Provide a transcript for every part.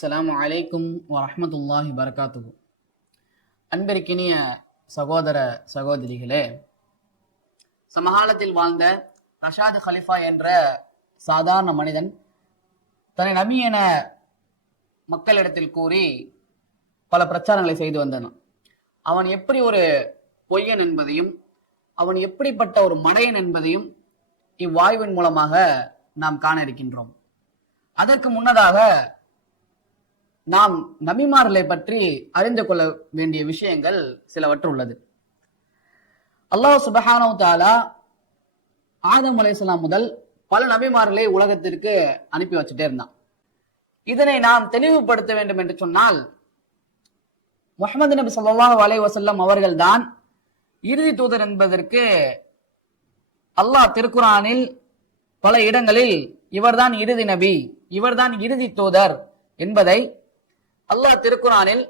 அஸ்ஸலாமு அலைக்கும் வரஹ்மத்துல்லாஹி வரகாத்துஹு. அன்பிற்கினிய சகோதர சகோதரிகளே, சமகாலத்தில் வாழ்ந்த ரஷாத் ஹலிஃபா என்ற சாதாரண மனிதன் தன்னை நபி என மக்களிடத்தில் கூறி பல பிரச்சாரங்களை செய்து வந்தான். அவன் எப்படி ஒரு பொய்யன் என்பதையும் அவன் எப்படிப்பட்ட ஒரு மடையன் என்பதையும் இவ்வாய்வின் மூலமாக நாம் காண இருக்கின்றோம். அதற்கு முன்னதாக நாம் நபிமார்களை பற்றி அறிந்து கொள்ள வேண்டிய விஷயங்கள் சிலவற்று உள்ளது. அல்லாஹ் சுப்ஹானஹு வ தஆலா ஆதம் அலைஹிஸ்ஸலாம் முதல் பல நபிமார்களை உலகத்திற்கு அனுப்பி வச்சுட்டே இருந்தான். இதனை நாம் தெளிவுபடுத்த வேண்டும் என்று சொன்னால், முஹம்மது நபி ஸல்லல்லாஹு அலைஹி வஸல்லம் அவர்கள் தான் இறுதி தூதர் என்பதற்கு அல்லாஹ் திருக்குரானில் பல இடங்களில் இவர்தான் இறுதி நபி, இவர்தான் இறுதி தூதர் என்பதை அல்லாஹ் திருக்குரானில்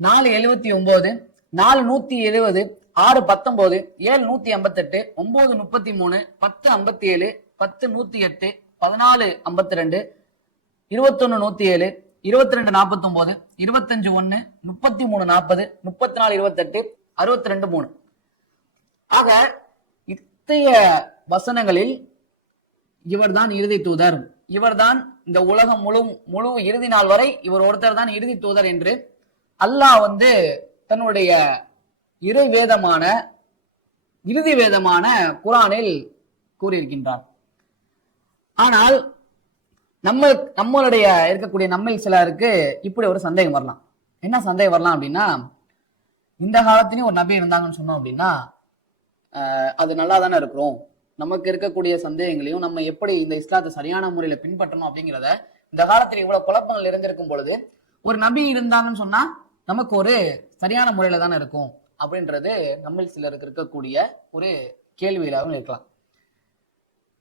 4:79, 4:170, 6:19, 7:158, 9:33, 10:57, 10:108, 14:52, 21:107, 22:49, 25:1, 33:40, 34:28, 62:3 ஆக இத்தகைய வசனங்களில் இவர்தான் இறுதி தூதர், இவர்தான் இந்த உலகம் முழு இறுதி நாள் வரை இவர் ஒருத்தர் தான் இறுதி தூதர் என்று அல்லாஹ் தன்னுடைய இறுதி வேதமான குர்ஆனில் கூறியிருக்கின்றார். ஆனால் நம்மளுடைய இருக்கக்கூடிய நம்மில் சிலருக்கு இப்படி ஒரு சந்தேகம் வரலாம். என்ன சந்தேகம் வரலாம் அப்படின்னா, இந்த காலத்திலயும் ஒரு நபி இருந்தாங்கன்னு சொன்னோம் அப்படின்னா அது நல்லா தானே இருக்கிறோம், நமக்கு இருக்கக்கூடிய சந்தேகங்களையும் நம்ம எப்படி இந்த இஸ்லாத்தை சரியான முறையில பின்பற்றணும் அப்படிங்கிறத, இந்த காலத்துல இவ்வளவு குழப்பங்கள் நிறைஞ்சிருக்கும் பொழுது ஒரு நபி இருந்தாங்கன்னு சொன்னா நமக்கு ஒரு சரியான முறையில தானே இருக்கும் அப்படின்றது நம்ம சிலருக்கு இருக்கக்கூடிய ஒரு கேள்வியிலாகவும் இருக்கலாம்.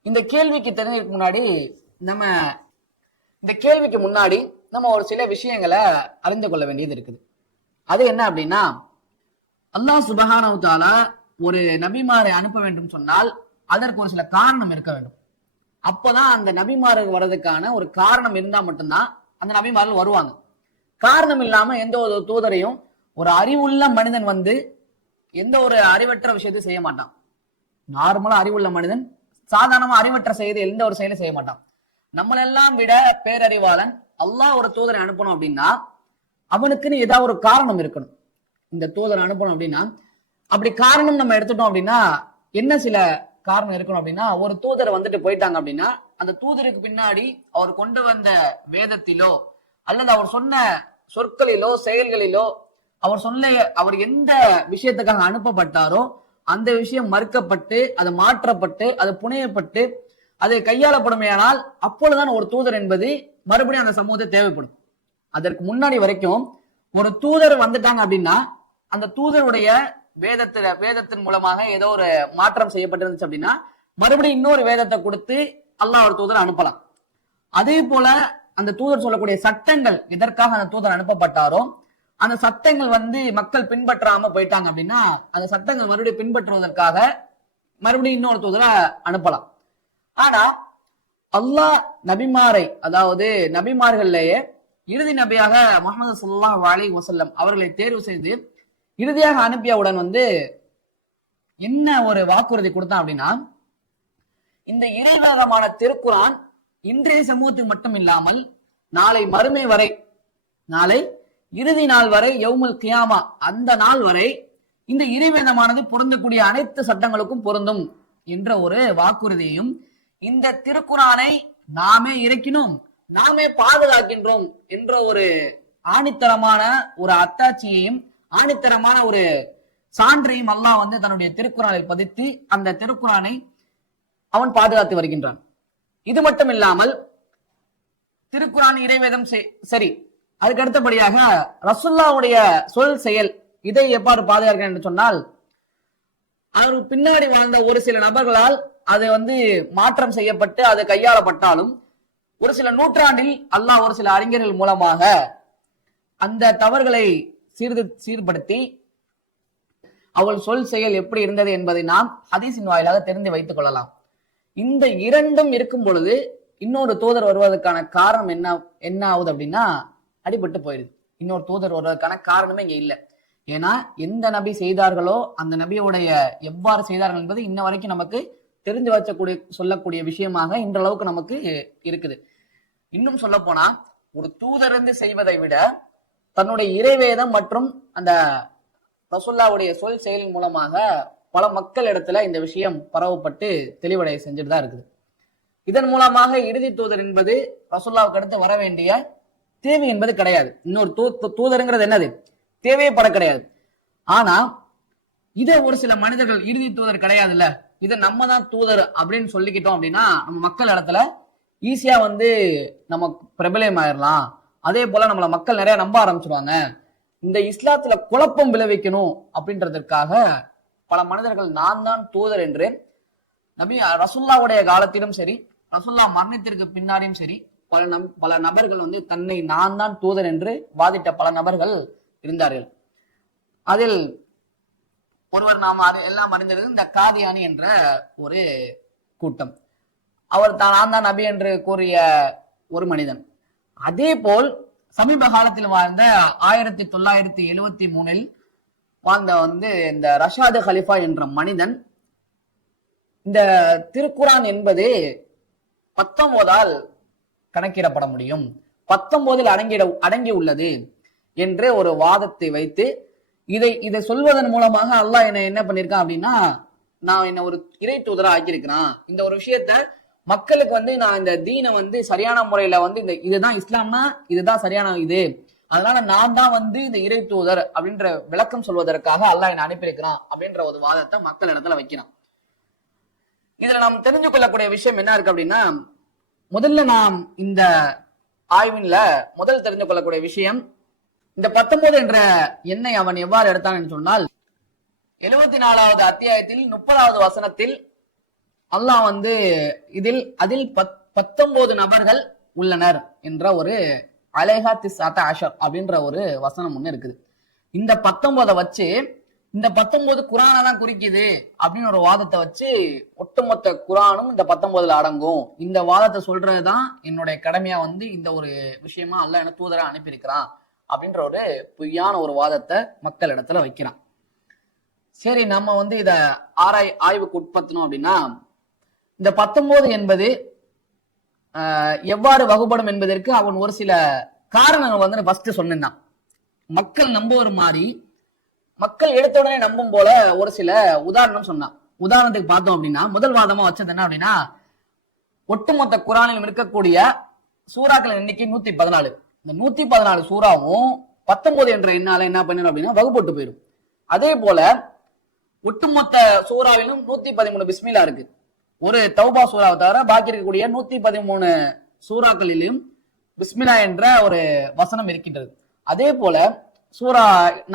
இந்த கேள்விக்கு தெரிஞ்சதுக்கு முன்னாடி நம்ம ஒரு சில விஷயங்களை அறிந்து கொள்ள வேண்டியது இருக்குது. அது என்ன அப்படின்னா, அல்லாஹ் சுப்ஹானஹு வ தஆலா ஒரு நபிமாரை அனுப்ப வேண்டும் சொன்னால் அதற்கு ஒரு சில காரணம் இருக்க வேண்டும். அப்பதான் அந்த நபிமார்கள் வர்றதுக்கான ஒரு காரணம் இருந்தா மட்டும்தான் அந்த நபிமார்கள் வருவாங்க. காரணம் இல்லாம எந்த ஒரு தூதரையும் ஒரு அறிவுள்ள மனிதன் எந்த ஒரு அறிவற்ற விஷயத்தை செய்ய மாட்டான். நார்மலா அறிவுள்ள மனிதன் சாதாரணமா அறிவற்ற செய்து எந்த ஒரு செயலும் செய்ய மாட்டான். நம்மளெல்லாம் விட பேரறிவாளன் அல்லாஹ் ஒரு தூதரை அனுப்பணும் அப்படின்னா அவனுக்குன்னு ஏதாவது ஒரு காரணம் இருக்கணும். இந்த தூதரை அனுப்பணும் அப்படின்னா அப்படி காரணம் நம்ம எடுத்துட்டோம் அப்படின்னா என்ன சில காரணம் இருக்கணும் அப்படின்னா, ஒரு தூதர் போயிட்டாங்க அப்படின்னா அந்த தூதருக்கு பின்னாடி அவர் கொண்டு வந்த வேதத்திலோ அல்லது அவர் சொன்ன சொற்களிலோ செயல்களிலோ அவர் எந்த விஷயத்துக்காக அனுப்பப்பட்டாரோ அந்த விஷயம் மறுக்கப்பட்டு அது மாற்றப்பட்டு அது புனையப்பட்டு அது கையாளப்படுமையானால் அப்பொழுதுதான் ஒரு தூதர் என்பது மறுபடியும் அந்த சமூகத்தை தேவைப்படும். அதற்கு முன்னாடி வரைக்கும் ஒரு தூதர் வந்துட்டாங்க அப்படின்னா அந்த தூதருடைய வேதத்தின் மூலமாக ஏதோ ஒரு மாற்றம் செய்யப்பட்டிருந்துச்சு அப்படின்னா மறுபடியும் இன்னொரு வேதத்தை கொடுத்து அல்லாஹ் ஒரு தூதர் அனுப்பலாம். அதே போல அந்த தூதர் சொல்லக்கூடிய சட்டங்கள் எதற்காக அந்த தூதர் அனுப்பப்பட்டாரோ அந்த சட்டங்கள் மக்கள் பின்பற்றாம போயிட்டாங்க அப்படின்னா அந்த சட்டங்கள் மறுபடியும் பின்பற்றுவதற்காக மறுபடியும் இன்னொரு தூதரை அனுப்பலாம். ஆனா அல்லாஹ் நபிமாரை, அதாவது நபிமார்கள்லேயே இறுதி நபியாக முஹம்மது ஸல்லல்லாஹு அலைஹி வஸல்லம் அவர்களை தேர்வு செய்து இறுதியாக அனுப்பியவுடன் என்ன ஒரு வாக்குறுதி கொடுத்தான் அப்படின்னா, இந்த இறைவேதமான திருக்குரான் இன்றைய சமூகத்துக்கு மட்டும் இல்லாமல் நாளை மறுமை வரை, நாளை இறுதி நாள் வரை, யௌமுல் கியாமா அந்த நாள் வரை இந்த இறைவேதமானது பொருந்தக்கூடிய அனைத்து சட்டங்களுக்கும் பொருந்தும் என்ற ஒரு வாக்குறுதியையும், இந்த திருக்குரானை நாமே இறக்கினோம் நாமே பாதுகாக்கின்றோம் என்ற ஒரு ஆணித்தரமான ஒரு அத்தாட்சியையும் ஆணித்தரமான ஒரு சான்றையும் அல்லாஹ் தன்னுடைய திருக்குறானில் பதித்து அந்த திருக்குறானை அவன் பாதுகாத்து வருகின்றான். இது மட்டும் இல்லாமல் திருக்குரான் இறைவேதம் சரி, அதுக்கு அடுத்தபடியாக ரசூலுல்லாஹ்வுடைய சொல் செயல் இதை எவ்வாறு பாதுகாக்க என்று சொன்னால், அவர் பின்னாடி வாழ்ந்த ஒரு சில நபர்களால் அது மாற்றம் செய்யப்பட்டு அது கையாளப்பட்டாலும் ஒரு சில நூற்றாண்டில் அல்லாஹ் ஒரு சில அறிஞர்கள் மூலமாக அந்த தவறுகளை சீர்படுத்தி அவள் சொல் செயல் எப்படி இருந்தது என்பதை நாம் ஹதீஸின் வாயிலாக தெரிந்து வைத்துக் கொள்ளலாம். இந்த இரண்டும் இருக்கும் பொழுது இன்னொரு தூதர் வருவதற்கான காரணம் என்ன ஆகுது அப்படின்னா, அடிபட்டு போயிடுது. இன்னொரு தூதர் வருவதற்கான காரணமே இங்க இல்லை. ஏன்னா எந்த நபி செய்தார்களோ அந்த நபியோடைய எவ்வாறு செய்தார்கள் என்பது இன்ன வரைக்கும் நமக்கு தெரிஞ்சு வச்சக்கூடிய சொல்லக்கூடிய விஷயமாக இன்றளவுக்கு நமக்கு இருக்குது. இன்னும் சொல்ல போனா ஒரு தூதரந்து செய்வதை விட தன்னுடைய இறைவேதம் மற்றும் அந்த ரசூலுல்லாஹ்வுடைய சொல் செயலின் மூலமாக பல மக்கள் இடத்துல இந்த விஷயம் பரவப்பட்டு தெளிவடைய செஞ்சுட்டு தான் இருக்குது. இதன் மூலமாக இறுதி தூதர் என்பது ரசூலுல்லாஹ்வுக்கு அடுத்து வர வேண்டிய தேவை என்பது கிடையாது. இன்னொரு தூதருங்கிறது என்னது, தேவையே பட கிடையாது. ஆனா இதை ஒரு சில மனிதர்கள் இறுதி தூதர் கிடையாதுல்ல, இதை நம்ம தான் தூதர் அப்படின்னு சொல்லிக்கிட்டோம் அப்படின்னா நம்ம மக்கள் இடத்துல ஈஸியா நம்ம பிரபலம் ஆயிடலாம். அதே போல நம்மள மக்கள் நிறைய நம்ப ஆரம்பிச்சிருவாங்க. இந்த இஸ்லாத்துல குழப்பம் விளைவிக்கணும் அப்படின்றதற்காக பல மனிதர்கள் நான் தான் தூதர் என்று நபி ரசூலுல்லாஹ்வுடைய காலத்திலும் சரி, ரசூலுல்லாஹ் மரணத்திற்கு பின்னாடியும் சரி, பல நபர்கள் தன்னை நான் தான் தூதர் என்று வாதிட்ட பல நபர்கள் இருந்தார்கள். அதில் ஒருவர் நாம் எல்லாம் அறிந்தது இந்த காதியானி என்ற ஒரு கூட்டம். அவர் நான் தான் நபி என்று கூறிய ஒரு மனிதன். அதே போல் சமீப காலத்தில் வாழ்ந்த 1973 வாழ்ந்த இந்த ரஷாது ஹலிஃபா என்ற மனிதன் இந்த திருக்குரான் என்பது 19ஆல் கணக்கிடப்பட முடியும், 19இல் அடங்கி உள்ளது என்று ஒரு வாதத்தை வைத்து இதை சொல்வதன் மூலமாக அல்லாஹ் என்ன பண்ணிருக்கான் அப்படின்னா, நான் என்ன ஒரு இறை தூதரா ஆக்கியிருக்கிறான். இந்த ஒரு விஷயத்த மக்களுக்கு நான் இந்த தீனை சரியான முறையில இதுதான் இஸ்லாம்னா இதுதான் சரியான இது, அதனால நான் தான் இந்த இறை தூதர் அப்படின்ற விளக்கம் சொல்வதற்காக அல்லாஹ் என்ன அனுப்பியிருக்கிறான் அப்படின்ற ஒரு வாதத்தை மக்கள் இடத்துல வைக்கிறான். இதுல நாம் தெரிஞ்சு கொள்ளக்கூடிய விஷயம் என்ன இருக்கு அப்படின்னா, முதல்ல நாம் இந்த ஆய்வின்ல முதல் தெரிந்து கொள்ளக்கூடிய விஷயம், இந்த 19 என்ற எண்ணை அவன் எவ்வாறு எடுத்தான் என்று சொன்னால், 74வது அத்தியாயத்தில் 30வது வசனத்தில் அல்லாஹ் அதில் 19 நபர்கள் உள்ளனர் என்ற ஒரு அலைஹா திஸ்ஸாத்த அஷர் அப்படின்ற ஒரு வசனம் ஒண்ணு இருக்குது. இந்த 19 வச்சு இந்த 19 குரானை தான் குறிக்குது அப்படின்னு ஒரு வாதத்தை வச்சு ஒட்டுமொத்த குரானும் இந்த 19ல அடங்கும், இந்த வாதத்தை சொல்றதுதான் என்னுடைய கடமையா இந்த ஒரு விஷயமா அல்லாஹ் என்ன தூதரா அனுப்பியிருக்கிறான் அப்படின்ற ஒரு பொய்யான ஒரு வாதத்தை மக்கள் இடத்துல வைக்கிறான். சரி, நம்ம இத ஆய்வுக்கு உட்படுத்தணும் அப்படின்னா, இந்த 19 என்பது எவ்வாறு வகுப்படும் என்பதற்கு அவன் ஒரு சில காரணங்கள் ஃபர்ஸ்ட் சொன்னான். மக்கள் நம்புவது மாதிரி, மக்கள் எடுத்த உடனே நம்பும் போல ஒரு சில உதாரணம் சொன்னான். உதாரணத்துக்கு பார்த்தோம் அப்படின்னா, முதல் வாதமா வச்சது என்ன அப்படின்னா, ஒட்டுமொத்த குரானிலும் இருக்கக்கூடிய சூறாக்கள் எண்ணிக்கை 114. இந்த 114 சூறாவும் 19 என்ற எண்ணால என்ன பண்ணிடும் அப்படின்னா வகுப்பட்டு போயிடும். அதே போல ஒட்டுமொத்த சூறாவிலும் 113 பிஸ்மில்லா இருக்கு. ஒரு தௌபா சூறாவை தவிர பாக்கி இருக்கக்கூடிய 113 சூறாக்களிலும் பிஸ்மில்லா என்ற ஒரு வசனம் இருக்கின்றது. அதே போல சூரா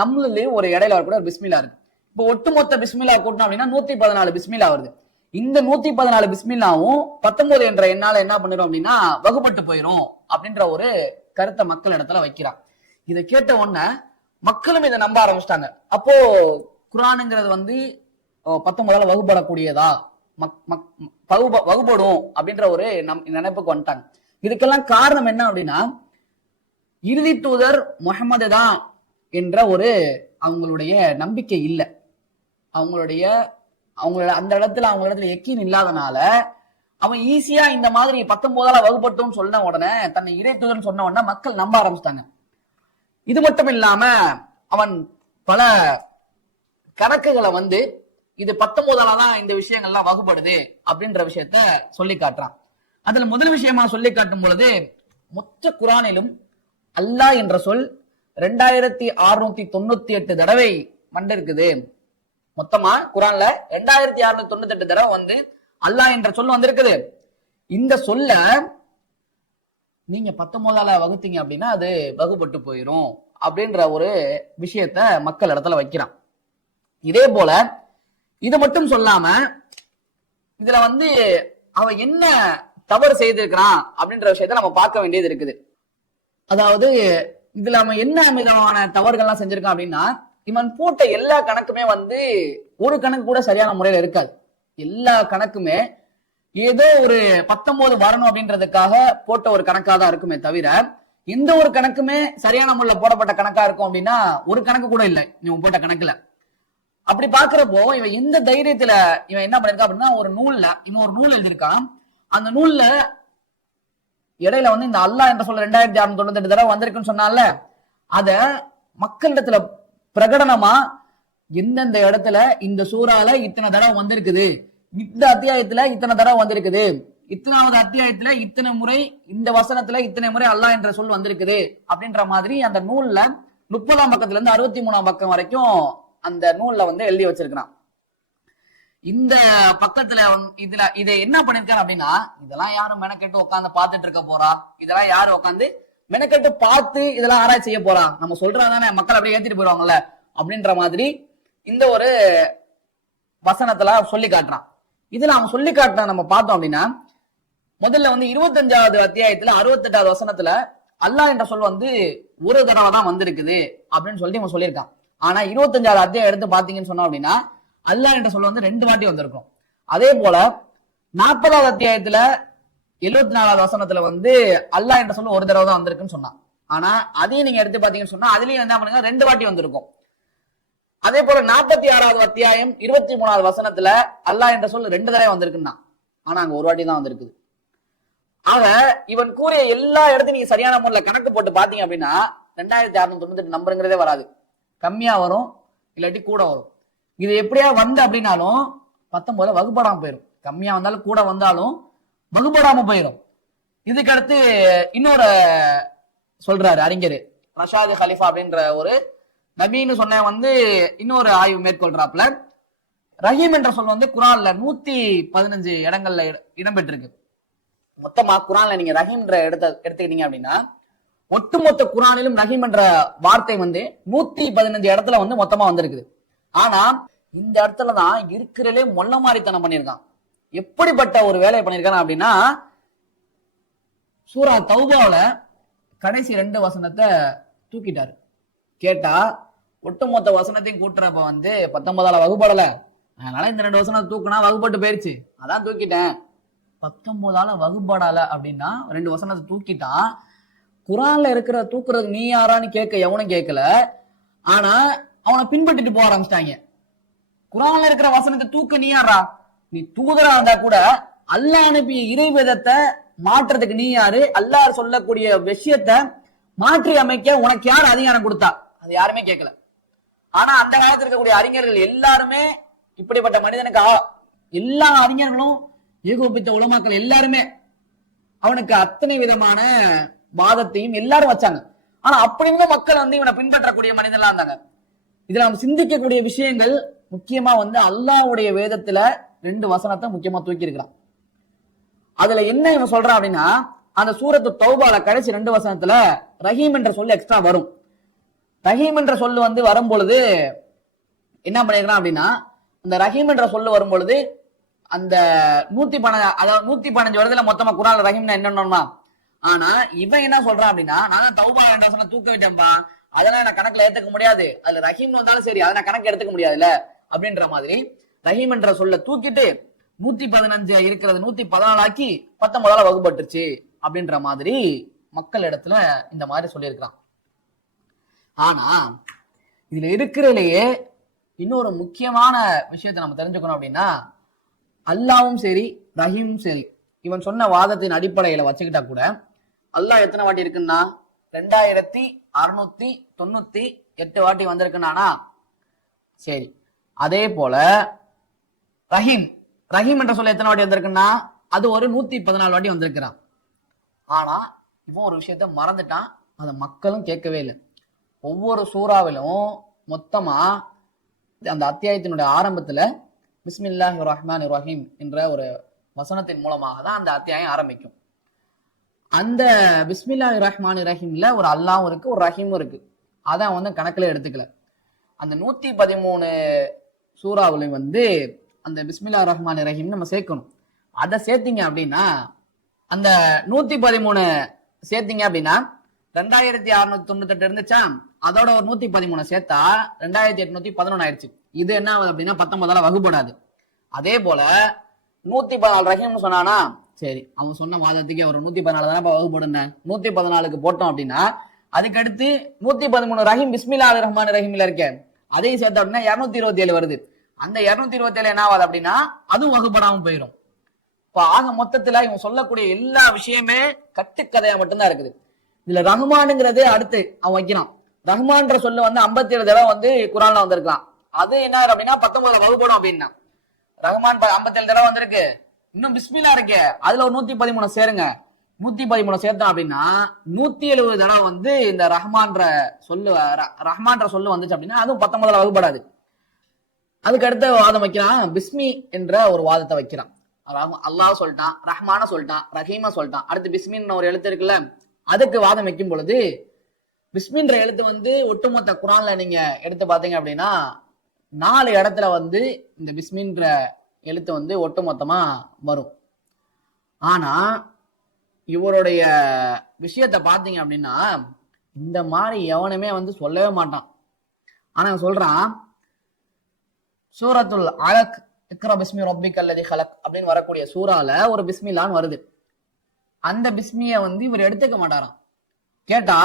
நம்மளையும் ஒரு இடையில வரக்கூடிய ஒரு பிஸ்மில்லா இருக்கு. இப்போ ஒட்டுமொத்த பிஸ்மில்லா கூட்டணும் அப்படின்னா 114 பிஸ்மில்லா வருது. இந்த 114 பிஸ்மில்லாவும் 19 என்ற எண்ணால என்ன பண்ணிடும் அப்படின்னா வகுப்பட்டு போயிடும் அப்படின்ற ஒரு கருத்தை மக்கள் இடத்துல வைக்கிறான். இதை கேட்ட உடனே மக்களும் இதை நம்ப ஆரம்பிச்சிட்டாங்க. அப்போ குரானுங்கிறது 19ஆல வகுப்படக்கூடியதா, வகுப்படும் அப்படின்ற ஒரு நினைப்புக்கு வந்துட்டாங்க. இதுக்கெல்லாம் காரணம் என்ன அப்படின்னா, இறுதி தூதர் முஹம்மது தான் என்ற ஒரு அவங்களுடைய நம்பிக்கை இல்லை. அந்த இடத்துல யக்கீன் இல்லாதனால அவன் ஈஸியா இந்த மாதிரி 19ஆல வகுப்பட்டும் சொன்ன உடனே, தன்னை இறை தூதர்னு சொன்ன உடனே மக்கள் நம்ப ஆரம்பிச்சிட்டாங்க. இது மட்டும் இல்லாம அவன் பல கணக்குகளை இது 19ஆல தான் இந்த விஷயங்கள்லாம் வகுப்படுது அப்படின்ற விஷயத்த சொல்லி காட்டுறான். அதுல முதல் விஷயமா சொல்லி காட்டும் பொழுது, மொத்த குரானிலும் அல்லாஹ் என்ற சொல் 2698 தடவை இருக்குது. மொத்தமா குரான்ல 2698 தடவை அல்லாஹ் என்ற சொல் வந்திருக்குது. இந்த சொல்ல நீங்க 19ஆல வகுத்தீங்க அப்படின்னா அது வகுப்பட்டு போயிடும் அப்படின்ற ஒரு விஷயத்த மக்கள் இடத்துல வைக்கிறான். இதே போல இது மட்டும் சொல்லாம இதுல அவன் என்ன தவறு செய்திருக்கிறான் அப்படின்ற விஷயத்த நம்ம பார்க்க வேண்டியது இருக்குது. அதாவது இதுல அவன் என்ன விதமான தவறுகள்லாம் செஞ்சிருக்கான் அப்படின்னா, இவன் போட்ட எல்லா கணக்குமே ஒரு கணக்கு கூட சரியான முறையில இருக்காது. எல்லா கணக்குமே ஏதோ ஒரு 19 வரணும் அப்படின்றதுக்காக போட்ட ஒரு கணக்காக தான் இருக்குமே தவிர, எந்த ஒரு கணக்குமே சரியான முறையில் போடப்பட்ட கணக்கா இருக்கும் அப்படின்னா ஒரு கணக்கு கூட இல்லை இவன் போட்ட கணக்குல. அப்படி பாக்குறப்போ இவன் எந்த தைரியத்துல இவன் என்ன பண்ணிருக்கான் அப்படின்னா, இவன் ஒரு நூல் எழுதியிருக்கான். அந்த நூல்ல இடையில இந்த அல்லாஹ் என்ற சொல்ல 2698 தடவை வந்திருக்குன்னு சொன்னால, அத மக்களிடத்துல பிரகடனமா எந்தெந்த இடத்துல இந்த சூறால இத்தனை தடவை வந்திருக்குது, இந்த அத்தியாயத்துல இத்தனை தடவை வந்திருக்குது, இத்தனாவது அத்தியாயத்துல இத்தனை முறை, இந்த வசனத்துல இத்தனை முறை அல்லாஹ் என்ற சொல் வந்திருக்குது அப்படின்ற மாதிரி அந்த நூல்ல 30ஆம் பக்கத்துல இருந்து 63ஆம் பக்கம் வரைக்கும் அந்த நூல்ல எழுதி வச்சிருக்கான். இந்த பக்கத்துல இதை என்ன பண்ணிருக்காரு அப்படின்னா, இதெல்லாம் யாரும் மெனக்கெட்டு உட்காந்து பார்த்துட்டு இருக்க போறா, இதெல்லாம் யாரு உட்காந்து மெனக்கெட்டு பார்த்து இதெல்லாம் ஆராய்ச்சி செய்ய போறா, நம்ம சொல்றதானே மக்கள் அப்படியே ஏத்திட்டு போயிருவாங்கல்ல அப்படின்ற மாதிரி இந்த ஒரு வசனத்துல சொல்லி காட்டுறான். இதுல அவன் சொல்லி காட்டுற நம்ம பார்த்தோம் அப்படின்னா, முதல்ல 25வது அத்தியாயத்துல 68வது வசனத்துல அல்லாஹ் என்ற சொல் ஒரு தடவை தான் வந்திருக்குது அப்படின்னு சொல்லிட்டு இவன் சொல்லியிருக்கான். ஆனா 25வது அத்தியாயம் எடுத்து பாத்தீங்கன்னு சொன்னோம் அப்படின்னா அல்லாஹ் என்ற சொல் 2 வாட்டி வந்திருக்கும். அதே போல 40வது அத்தியாயத்துல 74வது வசனத்துல அல்லாஹ் என்ற சொல் ஒரு தடவை தான் வந்திருக்குன்னு சொன்னான். ஆனா அதையும் நீங்க எடுத்து பாத்தீங்கன்னு சொன்னா அதுலயும் என்ன பண்ணுங்க 2 வாட்டி வந்திருக்கும். அதே போல 46வது அத்தியாயம் 23வது வசனத்துல அல்லாஹ் என்ற சொல் 2 தடவை வந்திருக்குன்னா, ஆனா அங்க ஒரு வாட்டி தான் வந்திருக்குது. ஆக இவன் கூறிய எல்லா இடத்தையும் நீங்க சரியான முறையில் கணக்கு போட்டு பாத்தீங்க அப்படின்னா 2698 நம்பருங்கிறதே வராது, கம்மியா வரும், இல்லாட்டி கூட வரும். இது எப்படியா அப்படின்னாலும் 19 வகுப்படாம போயிடும், கம்மியா வந்தாலும் கூட வந்தாலும் வகுப்படாம போயிடும். இதுக்கு அடுத்து இன்னொரு சொல்றாரு அறிஞர் ரஷாது ஹலிஃபா அப்படின்ற ஒரு நபின்னு சொன்ன இன்னொரு ஆய்வு மேற்கொள்றாப்ல. ரஹீம் என்ற சொல் குரான்ல 115 இடங்கள்ல இடம்பெற்றிருக்கு. மொத்தமா குரான்ல நீங்க ரஹீம்ன்ற எடுத்துக்கிட்டீங்க அப்படின்னா ஒட்டுமொத்த குரானிலும் ரஹீம் என்ற வார்த்தை 115 இடத்துல மொத்தமா வந்திருக்குது. ஆனா இந்த இடத்துலதான் இருக்கிறதே மொல்ல மாதிரித்தனம் பண்ணிருக்கான். எப்படிப்பட்ட ஒரு வேலையை பண்ணிருக்கான் அப்படின்னா, சூரா தௌபாவுல கடைசி 2 வசனத்தை தூக்கிட்டாரு. கேட்டா ஒட்டுமொத்த வசனத்தையும் கூட்டுறப்ப 19ஆல வகுப்படல, அதனால இந்த 2 வசனத்தை தூக்குனா வகுப்பட்டு போயிருச்சு, அதான் தூக்கிட்டேன். 19ஆல வகுப்படல அப்படின்னா 2 வசனத்தை தூக்கிட்டான். குரான்ல இருக்கிற தூக்குறது நீ யாரான்னு கேட்க எவனும் கேட்கல, ஆனா அவனை பின்பற்றிட்டு போக ஆரம்பிச்சிட்டாங்க. குரான்ல இருக்கிற வசனத்தை தூக்க நீ யாரா, நீ தூதரா இருந்தா கூட அல்லாஹ் அனுப்பிய இறைவேதத்தை மாற்றுறதுக்கு நீ யாரு, அல்லாஹ் சொல்லக்கூடிய விஷயத்த மாற்றி அமைக்க உனக்கு யார் அதிகாரம் கொடுத்தா, அது யாருமே கேட்கல. ஆனா அந்த காலத்தில் இருக்கக்கூடிய அறிஞர்கள் எல்லாருமே இப்படிப்பட்ட மனிதனுக்கு எல்லா அறிஞர்களும் ஏகோபித்த உலமாக்கள் எல்லாருமே அவனுக்கு அத்தனை விதமான வாதத்தையும் எல்லாரும் வச்சாங்க. ஆனா அப்படி இருந்த மக்கள் இவனை பின்பற்றக்கூடிய மனிதர்களா இருந்தாங்க. இதுல நம்ம சிந்திக்கக்கூடிய விஷயங்கள் முக்கியமா அல்லாஹ்வுடைய வேதத்துல 2 வசனத்தை முக்கியமா தூக்கி இருக்கிறான். அதுல என்ன இவன் சொல்றான் அப்படின்னா, அந்த சூரத்து தௌபால கடைசி 2 வசனத்துல ரஹீம் என்ற சொல்லு எக்ஸ்ட்ரா வரும். ரஹீம் என்ற சொல்லு வரும் பொழுது என்ன பண்ணிருக்கான் அப்படின்னா, அந்த ரஹீம் என்ற சொல்லு வரும் பொழுது அந்த 115 வருதுல மொத்தமா குரான் ரஹீம்னா என்னன்னா, ஆனா இவன் என்ன சொல்றான் அப்படின்னா, நான் தௌபா என்ற வசனம் தூக்க விட்டேன்பா, அதெல்லாம் எனக்கு கணக்குல ஏத்துக்க முடியாது, அதுல ரஹீம் வந்தாலும் சரி அதை நான் கணக்கு எடுத்துக்க முடியாதுல்ல அப்படின்ற மாதிரி ரஹீம் என்ற சொல்ல தூக்கிட்டு 115 இருக்கிறது 114 ஆக்கி 19ஆல வகுப்பட்டுருச்சு அப்படின்ற மாதிரி மக்கள் இடத்துல இந்த மாதிரி சொல்லியிருக்கிறான். ஆனா இதுல இருக்கிறதுலயே இன்னொரு முக்கியமான விஷயத்தை நம்ம தெரிஞ்சுக்கணும் அப்படின்னா, அல்லாவும் சரி ரஹீமும் சரி இவன் சொன்ன வாதத்தின் அடிப்படையில வச்சுக்கிட்டா கூட அல்லாஹ் எத்தனை வாட்டி இருக்குன்னா 2698 வாட்டி வந்திருக்குன்னா சரி. அதே போல ரஹீம் என்ற சொல்ல எத்தனை வாட்டி வந்திருக்குன்னா அது ஒரு 114 வாட்டி வந்திருக்கிறான். ஆனா இவன் ஒரு விஷயத்த மறந்துட்டான், அதை மக்களும் கேட்கவே இல்லை. ஒவ்வொரு சூறாவிலும் மொத்தமா அந்த அத்தியாயத்தினுடைய ஆரம்பத்துல பிஸ்மில்லாஹிர் ரஹ்மானிர் ரஹீம் என்ற ஒரு வசனத்தின் மூலமாக தான் அந்த அத்தியாயம் ஆரம்பிக்கும். அந்த பிஸ்மில்லாஹிர் ரஹ்மானிர் ரஹீம்ல ஒரு அல்லாஹ்வும் இருக்கு, ஒரு ரஹீமும் இருக்கு. அதான் கணக்குல எடுத்துக்கல. அந்த 113 சூறாவிலையும் அந்த பிஸ்மில்லாஹிர் ரஹ்மானிர் ரஹீம் நம்ம சேர்க்கணும். அதை சேர்த்தீங்க அப்படின்னா, அந்த 113 சேர்த்தீங்க அப்படின்னா 2698 இருந்துச்சா, அதோட ஒரு 113 சேர்த்தா 2811 ஆயிடுச்சு. இது என்ன ஆகுது அப்படின்னா 19ஆல வகுப்படாது. அதே போல 114 ரஹீம்னு சொன்னானா சரி, அவன் சொன்ன வாதத்துக்கு ஒரு 114 தானே வகுப்படுன, 114க்கு போட்டோம் அப்படின்னா அதுக்கடுத்து 113 ரஹீம் பிஸ்மில்லாஹிர் ரஹ்மானிர் ரஹீம்ல இருக்க அதையும் சேர்த்த அப்படின்னா 227 வருது. அந்த 227 என்ன ஆகுது அப்படின்னா அதுவும் வகுப்படாம போயிடும். இப்ப ஆக மொத்தத்துல இவன் சொல்லக்கூடிய எல்லா விஷயமே கட்டுக்கதையா மட்டும்தான் இருக்குது. இதுல ரஹ்மானுங்கிறது அடுத்து அவன் வைக்கிறான். ரஹ்மான்ற சொல்லு 57 தடவை குரான்ல வந்திருக்கலாம். அது என்ன அப்படின்னா 19 வகுப்படும் அப்படின்னா ரஹ்மான் 57 தடவை வந்திருக்கு. இன்னும் பிஸ்மில்லா இருக்கு, அதுல ஒரு 113 சேருங்க. 113 சேர்த்தோம் அப்படின்னா 170 தடவை இந்த ரஹ்மான்ற சொல்லு வந்துச்சு அப்படின்னா அதுவும் 19 வகுப்படாது. அதுக்கு அடுத்த வாதம் வைக்கிறான், பிஸ்மி என்ற ஒரு வாதத்தை வைக்கிறான். அல்லாஹ் சொல்லிட்டான், ரஹ்மான சொல்லிட்டான், ரஹீமா சொல்லிட்டான், அடுத்து பிஸ்மின்னு ஒரு எழுத்து இருக்குல்ல, அதுக்கு வாதம் வைக்கும் பொழுது பிஸ்மின்ற எழுத்து ஒட்டுமொத்த குரான்ல நீங்க எடுத்து பாத்தீங்க அப்படின்னா 4 இடத்துல இந்த பிஸ்மின்ற எழுத்து ஒட்டுமொத்தமா வரும். ஆனா இவருடைய விஷயத்த பாத்தீங்க அப்படின்னா இந்த மாதிரி எவனுமே சொல்லவே மாட்டான். ஆனா சொல்றான், சூரத்துல் அலக் இக்ரா பிஸ்மி ரப்பிக்கல்லதி ஹலக் அப்படின்னு வரக்கூடிய சூறால ஒரு பிஸ்மில்லான்னு வருது. அந்த பிஸ்மிய இவர் எடுத்துக்க மாட்டாராம். கேட்டா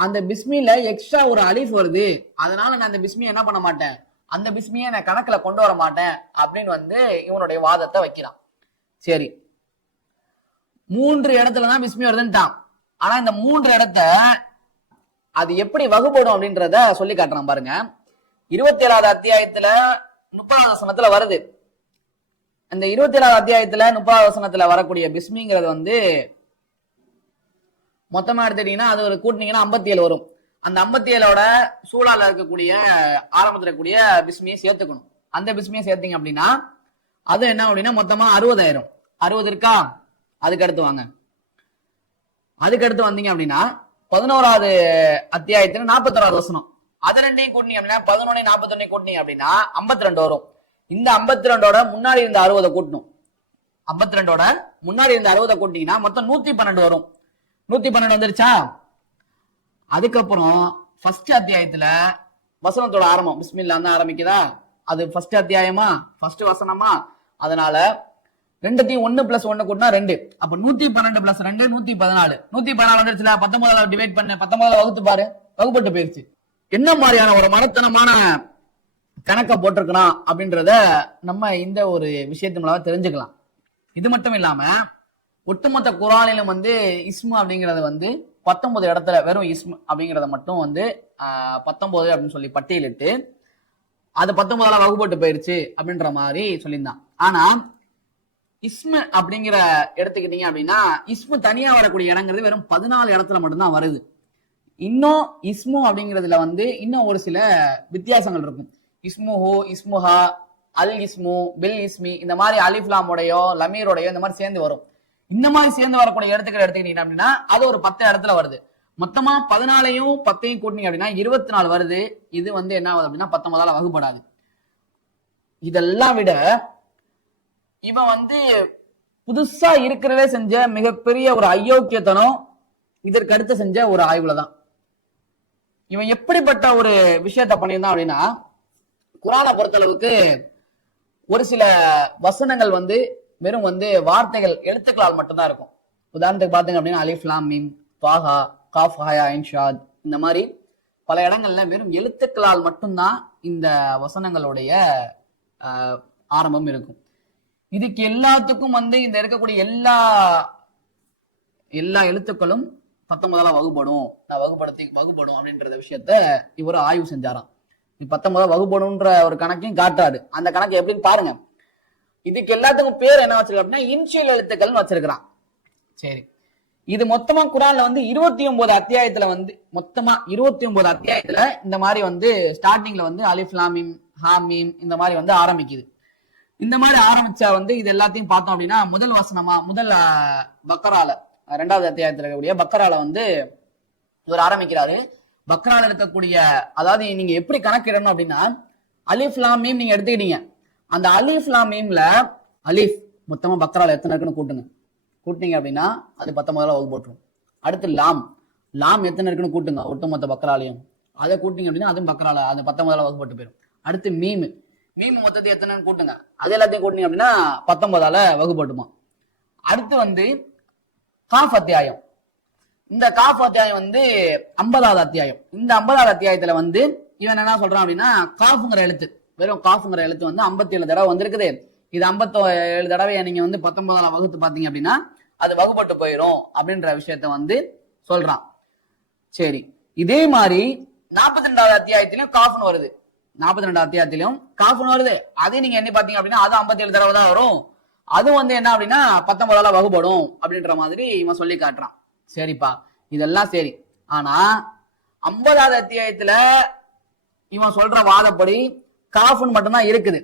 அந்த பிஸ்மில எக்ஸ்ட்ரா ஒரு அலிஃப் வருது, அதனால நான் அந்த பிஸ்மியை என்ன பண்ண மாட்டேன், அந்த பிஸ்மியை நான் கணக்குல கொண்டு வர மாட்டேன் அப்படின்னு இவனுடைய வாதத்தை வைக்கிறான். சரி, 3 இடத்துலதான் பிஸ்மி வருதுன்ட்டான். ஆனா இந்த 3 இடத்த அது எப்படி வகுப்படும் அப்படின்றத சொல்லி காட்டுறான் பாருங்க. 27வது அத்தியாயத்துல 30வது வசனத்துல வருது. அந்த 27வது அத்தியாயத்துல 30வது வசனத்துல வரக்கூடிய பிஸ்மிங்கிறது மொத்தமா எடுத்துட்டீங்கன்னா அது ஒரு கூட்டினீங்கன்னா 57 வரும். அந்த 57ஓட சூழால இருக்கக்கூடிய ஆரம்பத்துல இருக்கக்கூடிய பிஸ்மியை சேர்த்துக்கணும். அந்த பிஸ்மியை சேர்த்தீங்க அப்படின்னா அது என்ன அப்படின்னா மொத்தமா 60 ஆயிரும். 60 இருக்கா? அதுக்கு அடுத்து வாங்க. அதுக்கு அடுத்து வந்தீங்க அப்படின்னா 11வது அத்தியாயத்துல 41வது வசனம், அது ரெண்டையும் கூட்டினீங்க அப்படின்னா 11 41 கூட்டினீங்க அப்படின்னா 52 வரும். இந்த 52ஓட முன்னாடி இருந்த 60 கூட்டணும். 52ஓட முன்னாடி இருந்த 60 கூட்டினீங்கன்னா மொத்தம் 112 வரும். 112 வந்துருச்சா? அதுக்கப்புறம் ஃபர்ஸ்ட் அத்தியாயத்துல வசனத்தோட ஆரம்பம் பிஸ்மில்லா தான் ஆரம்பிக்குதா? அது ஃபர்ஸ்ட் அத்தியாயமா, ஃபர்ஸ்ட் வசனமா? அதனால ரெண்டுத்தையும் 1 + 1 கூட்டினா 2. அப்ப 112 + 2 114. 114 வந்துருச்சுல, 19 டிவைட் பண்ண 19 வகுத்து பாரு, வகுப்பட்டு போயிருச்சு. என்ன மாதிரியான ஒரு மனத்தனமான கணக்க போட்டிருக்கிறான் அப்படின்றத நம்ம இந்த ஒரு விஷயத்து மூலமா தெரிஞ்சுக்கலாம். இது மட்டும் இல்லாம ஒட்டுமொத்த குரானிலும் இஸ்மு அப்படிங்கறது 19 இடத்துல வெறும் இஸ்மு அப்படிங்கறத மட்டும் 19 அப்படின்னு சொல்லி பட்டியலிட்டு அது 19 வகுப்பட்டு போயிருச்சு அப்படின்ற மாதிரி சொல்லியிருந்தான். ஆனா இஸ்மு அப்படிங்கிற எடுத்துக்கிட்டீங்க அப்படின்னா இஸ்மு தனியா வரக்கூடிய இடங்கிறது வெறும் 14 இடத்துல மட்டும்தான் வருது. இன்னும் இஸ்மு அப்படிங்கிறதுல இன்னும் ஒரு சில வித்தியாசங்கள் இருக்கும். இஸ்முஹு, இஸ்முஹா, அல் இஸ்மு, பில் இஸ்மி, இந்த மாதிரி அலிஃப்லாமுடையோ லமீரோடையோ இந்த மாதிரி சேர்ந்து வரும். இந்த மாதிரி சேர்ந்து வரக்கூடிய எடுத்துக்கிட்டீங்க அப்படின்னா அது ஒரு 10 இடத்துல வருது. மொத்தமா 14ஐயும் 10ஐயும் கூட்டினீங்க அப்படின்னா 24 வருது. இது என்ன ஆகுது அப்படின்னா 19ஆல வகுப்படாது. இதெல்லாம் விட இவன் புதுசா இருக்கிறதே செஞ்ச மிகப்பெரிய ஒரு அயோக்கியத்தனம் இதற்கு அடுத்து செஞ்ச ஒரு ஆய்வுலதான். இவன் எப்படிப்பட்ட ஒரு விஷயத்த பண்ணியிருந்தான் அப்படின்னா, குரானை பொறுத்தளவுக்கு ஒரு சில வசனங்கள் வெறும் வார்த்தைகள் எழுத்துக்களால் மட்டும்தான் இருக்கும். உதாரணத்துக்கு பாத்தீங்க அப்படின்னா அலிஃப் லாம் மீம், தாஹா, காஃப் ஹயா ஐன் ஷாத், இந்த மாதிரி பல இடங்கள்ல வெறும் எழுத்துக்களால் மட்டும்தான் இந்த வசனங்களுடைய ஆரம்பம் இருக்கும். இதுக்கு எல்லாத்துக்கும் இந்த இருக்கக்கூடிய எல்லா எழுத்துக்களும் 19ஆல வகுப்படும் அப்படின்ற விஷயத்த இவர் ஆய்வு செஞ்சாராம். 19 வகுப்படும்ன்ற ஒரு கணக்கையும் காட்டாரு. அந்த கணக்கு எப்படின்னு பாருங்க. இதுக்கு எல்லாத்துக்கும் பேர் என்ன வச்சிருக்க அப்படின்னா இன்ஷியல் எழுத்துக்கள்னு வச்சிருக்கிறான். சரி, இது மொத்தமா குரான்ல 29 அத்தியாயத்துல மொத்தமா 29 அத்தியாயத்துல இந்த மாதிரி ஸ்டார்டிங்ல அலிஃப் லாம் மீம், ஹா மீம் இந்த மாதிரி ஆரம்பிக்குது. இந்த மாதிரி ஆரம்பிச்சா இது எல்லாத்தையும் பார்த்தோம் அப்படின்னா முதல் வசனமா முதல் பக்கரால 2வது அத்தியாயத்துல இருக்கக்கூடிய பக்கரால இவர் ஆரம்பிக்கிறாரு. பக்ரால இருக்கக்கூடிய, அதாவது நீங்க எப்படி கணக்கிடணும் அப்படின்னா அலிஃப் லாம் மீம் நீங்க எடுத்துக்கிட்டீங்க. அந்த அலிஃப் லாம் மீம்ல அலிஃப் மொத்தமா பக்ரால எத்தனை இருக்குன்னு கூட்டினீங்க அப்படின்னா அது 19ஆல வகுப்பட்டுரும். அடுத்து லாம் எத்தனை இருக்குன்னு கூட்டுங்க ஒட்டுமொத்த பக்ராலையும், அதை கூட்டிங்க அப்படின்னா அதுவும் பக்ரால அது 19ஆல வகுப்பட்டு போயிடும். அடுத்து மீம் மொத்தத்தை எத்தனைன்னு கூட்டுங்க, அது எல்லாத்தையும் கூட்டினீங்க அப்படின்னா 19ஆல வகுப்பட்டுமா. அடுத்து வந்து காஃப் அத்தியாயம். இந்த காஃப் அத்தியாயம் வந்து 50வது அத்தியாயம். இந்த 50வது அத்தியாயத்துல வந்து இவன் என்ன சொல்றான் அப்படின்னா, காஃப்ங்கிற எழுத்து, வெறும் காஃப்ங்கிற எழுத்து வந்து 57 தடவை வந்திருக்குது. இது 57 தடவையை நீங்க வந்து 19ஆம் வகுத்து பாத்தீங்க அப்படின்னா அது வகுப்பட்டு போயிடும் அப்படின்ற விஷயத்த வந்து சொல்றான். சரி, இதே மாதிரி 42வது அத்தியாயத்திலும் காஃப்னு வருது. 42வது அத்தியாயத்திலும் காஃப்னு வருது. அதே நீங்க என்ன பாத்தீங்க அப்படின்னா அது 57 தடவை தான் வரும். அது வந்து என்ன அப்படின்னா 19ஆல வகுப்படும் அப்படின்ற மாதிரி இவன் சொல்லி காட்டுறான். சரிப்பா, இதெல்லாம் சரி. ஆனா 50வது அத்தியாயத்துல இவன் சொல்ற வாதப்படி காஃப்னு மட்டும்தான் இருக்குது.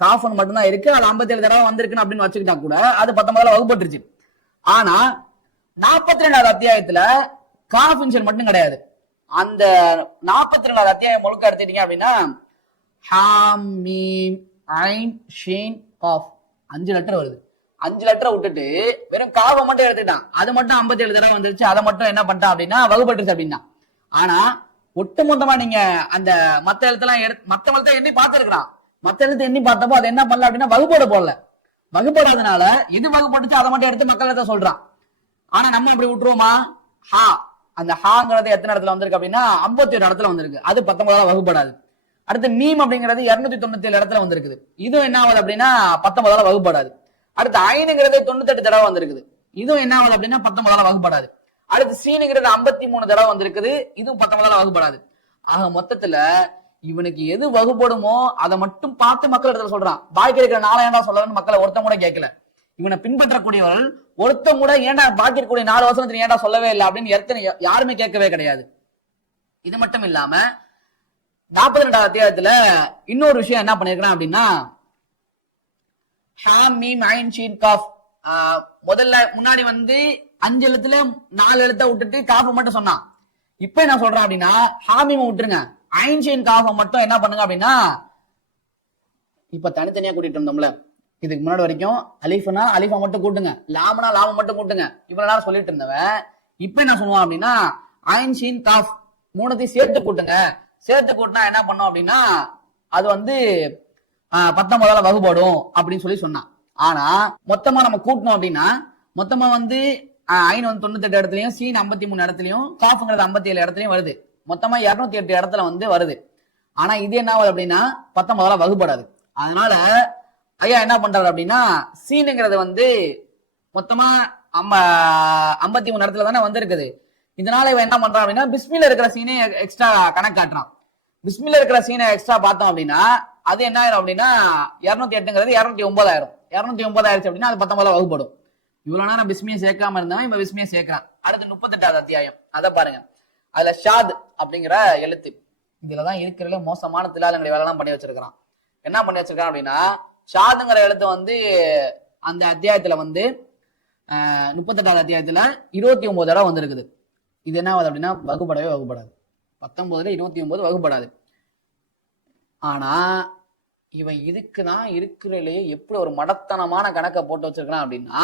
காஃப்னு மட்டும்தான் இருக்கு. அது 57 தடவை வந்திருக்குன்னு அப்படின்னு வச்சுக்கிட்டா கூட அது 19ஆல வகுப்பட்டுருச்சு. ஆனா 42வது அத்தியாயத்துல காஃப் இன்ஷியல் மட்டும் கிடையாது. அந்த 42வது அத்தியாயம் முழுக்க எடுத்துட்டீங்க அப்படின்னா ஹாம் மீம் ஐன் ஷீன் காஃப் 5 லெட்டர் வருது. 5 லெட்டரை விட்டுட்டு வெறும் காவை மட்டும் எடுத்துக்கிட்டான். அது மட்டும் 57 தடவை வந்துருச்சு. அதை மட்டும் என்ன பண்ணிட்டான் அப்படின்னா வகுப்பட்டுருச்சு அப்படின்னா. ஆனா ஒட்டு மொத்தமா நீங்க அந்த மத்த எழுத்தெல்லாம் மத்த எழுத்த எண்ணி பார்த்திருக்கிறான். மத்த எழுத்து எண்ணி பார்த்தப்போ அது என்ன பண்ணல அப்படின்னா வகுப்போட போடல. வகுப்படாதனால எது வகுப்பட்டுச்சு அதை மட்டும் எடுத்து மக்கள் எழுத்த சொல்றான். ஆனா நம்ம இப்படி விட்டுருவோமா? ஹா, அந்த ஹாங்கிறது எத்தனை இடத்துல வந்திருக்கு அப்படின்னா 51 இடத்துல வந்திருக்கு. அது 19ஆல வகுப்படாது. அடுத்து மீம் அப்படிங்கிறது 297 இடத்துல வந்திருக்குது. இதுவும் என்ன ஆகுது அப்படின்னா 19ஆல வகுப்படாது. அடுத்து ஐனுங்கிறது 98 தடவை வந்திருக்குது. இதுவும் என்ன ஆகுது அப்படின்னா 19ஆல வகுப்படாது. அடுத்து சீனுங்கிறது 53 தடவை வந்திருக்குது. இதுவும் 19ஆல வகுப்படாது. ஆக மொத்தத்துல இவனுக்கு எது வகுப்படுமோ அதை மட்டும் பார்த்து மக்கள் இடத்துல சொல்றான். பாக்கி இருக்கிற 4 ஏண்டா சொல்லணும்னு மக்களை ஒருத்தம் கூட கேட்கல. இவனை பின்பற்றக்கூடியவர்கள் ஒருத்தம் கூட ஏண்டா பாக்கி இருக்கக்கூடிய 4 வசனத்துல ஏண்டா சொல்லவே இல்லை அப்படின்னு யாருமே கேட்கவே கிடையாது. இது மட்டும் இல்லாம 42வது அத்தியாயத்துல இன்னொரு விஷயம் என்ன பண்ணிருக்கிறான் அப்படின்னா ஹாம் மீம் ஐன் ஷீன் காஃப். முதல்ல முன்னாடி வந்து 5 எழுத்துல 4 எழுத்த விட்டுட்டு காஃப மட்டும் சொன்னான். இப்ப என்ன சொல்றான் அப்படின்னா ஹாமீமை விட்டுருங்க, ஐன் ஷீன் காஃப மட்டும் என்ன பண்ணுங்க அப்படின்னா இப்ப தனித்தனியா கூட்டிட்டு இருந்தோம்ல, இதுக்கு முன்னாடி வரைக்கும் அலிஃபனா அலிஃபா மட்டும் கூட்டுங்க, லாமனா லாம மட்டும் கூட்டுங்க, இவ்வளவு நேரம் சொல்லிட்டு இருந்தவன் இப்ப என்ன சொல்லுவான் அப்படின்னா ஐன் ஷீன் காஃப் மூணுத்தையும் சேர்த்து கூட்டுங்க. சேர்த்து கூட்டினா என்ன பண்ணும் அப்படின்னா அது வந்து 19ஆல வகுப்படும் அப்படின்னு சொல்லி சொன்னான். ஆனா மொத்தமா நம்ம கூட்டணும் அப்படின்னா மொத்தமா வந்து ஐன் வந்து 98 இடத்துலயும் சீன் 53 இடத்துலயும் காஃப்ங்கிறது 57 இடத்துலயும் வருது. மொத்தமா 208 இடத்துல வந்து வருது. ஆனா இது என்ன ஆகுது அப்படின்னா 19ஆல வகுப்படாது. அதனால ஐயா என்ன பண்றாரு அப்படின்னா சீனுங்கிறது வந்து மொத்தமா 53 இடத்துல தானே வந்திருக்குது. இதனால இவன் என்ன பண்றான் அப்படின்னா பிஸ்மில இருக்கிற சீனை எக்ஸ்ட்ரா கணக்கு காட்டுறான். பிஸ்மில இருக்கிற சீனை எக்ஸ்ட்ரா பார்த்தோம் அப்படின்னா அது என்ன ஆயிரும் அப்படின்னா 208ங்கிறது 209 ஆயிரும். 209 ஆயிடுச்சு அப்படின்னா அது 19ஆல வகுப்படும். இவ்வளவு நேரம் பிஸ்மியை சேர்க்காம இருந்தவன் இப்ப பிஸ்மியை சேர்க்கிறான். அடுத்து 38வது அத்தியாயம் அதை பாருங்க. அதுல ஷாத் அப்படிங்கிற எழுத்து இதுலதான் இருக்கிறதுல மோசமான திலாலங்களை வேலை எல்லாம் பண்ணி வச்சிருக்கிறான். என்ன பண்ணி வச்சிருக்கான் அப்படின்னா ஷாதுங்கிற எழுத்து வந்து அந்த அத்தியாயத்துல வந்து 38வது அத்தியாயத்துல 29 தடவை வந்திருக்குது. இது என்ன ஆகுது அப்படின்னா வகுப்படவே வகுப்படாது. 19ல 29 வகுப்படாது. ஆனா இவன் இதுக்குதான் இருக்கிறதுலயே எப்படி ஒரு மடத்தனமான கணக்கை போட்டு வச்சிருக்கான் அப்படின்னா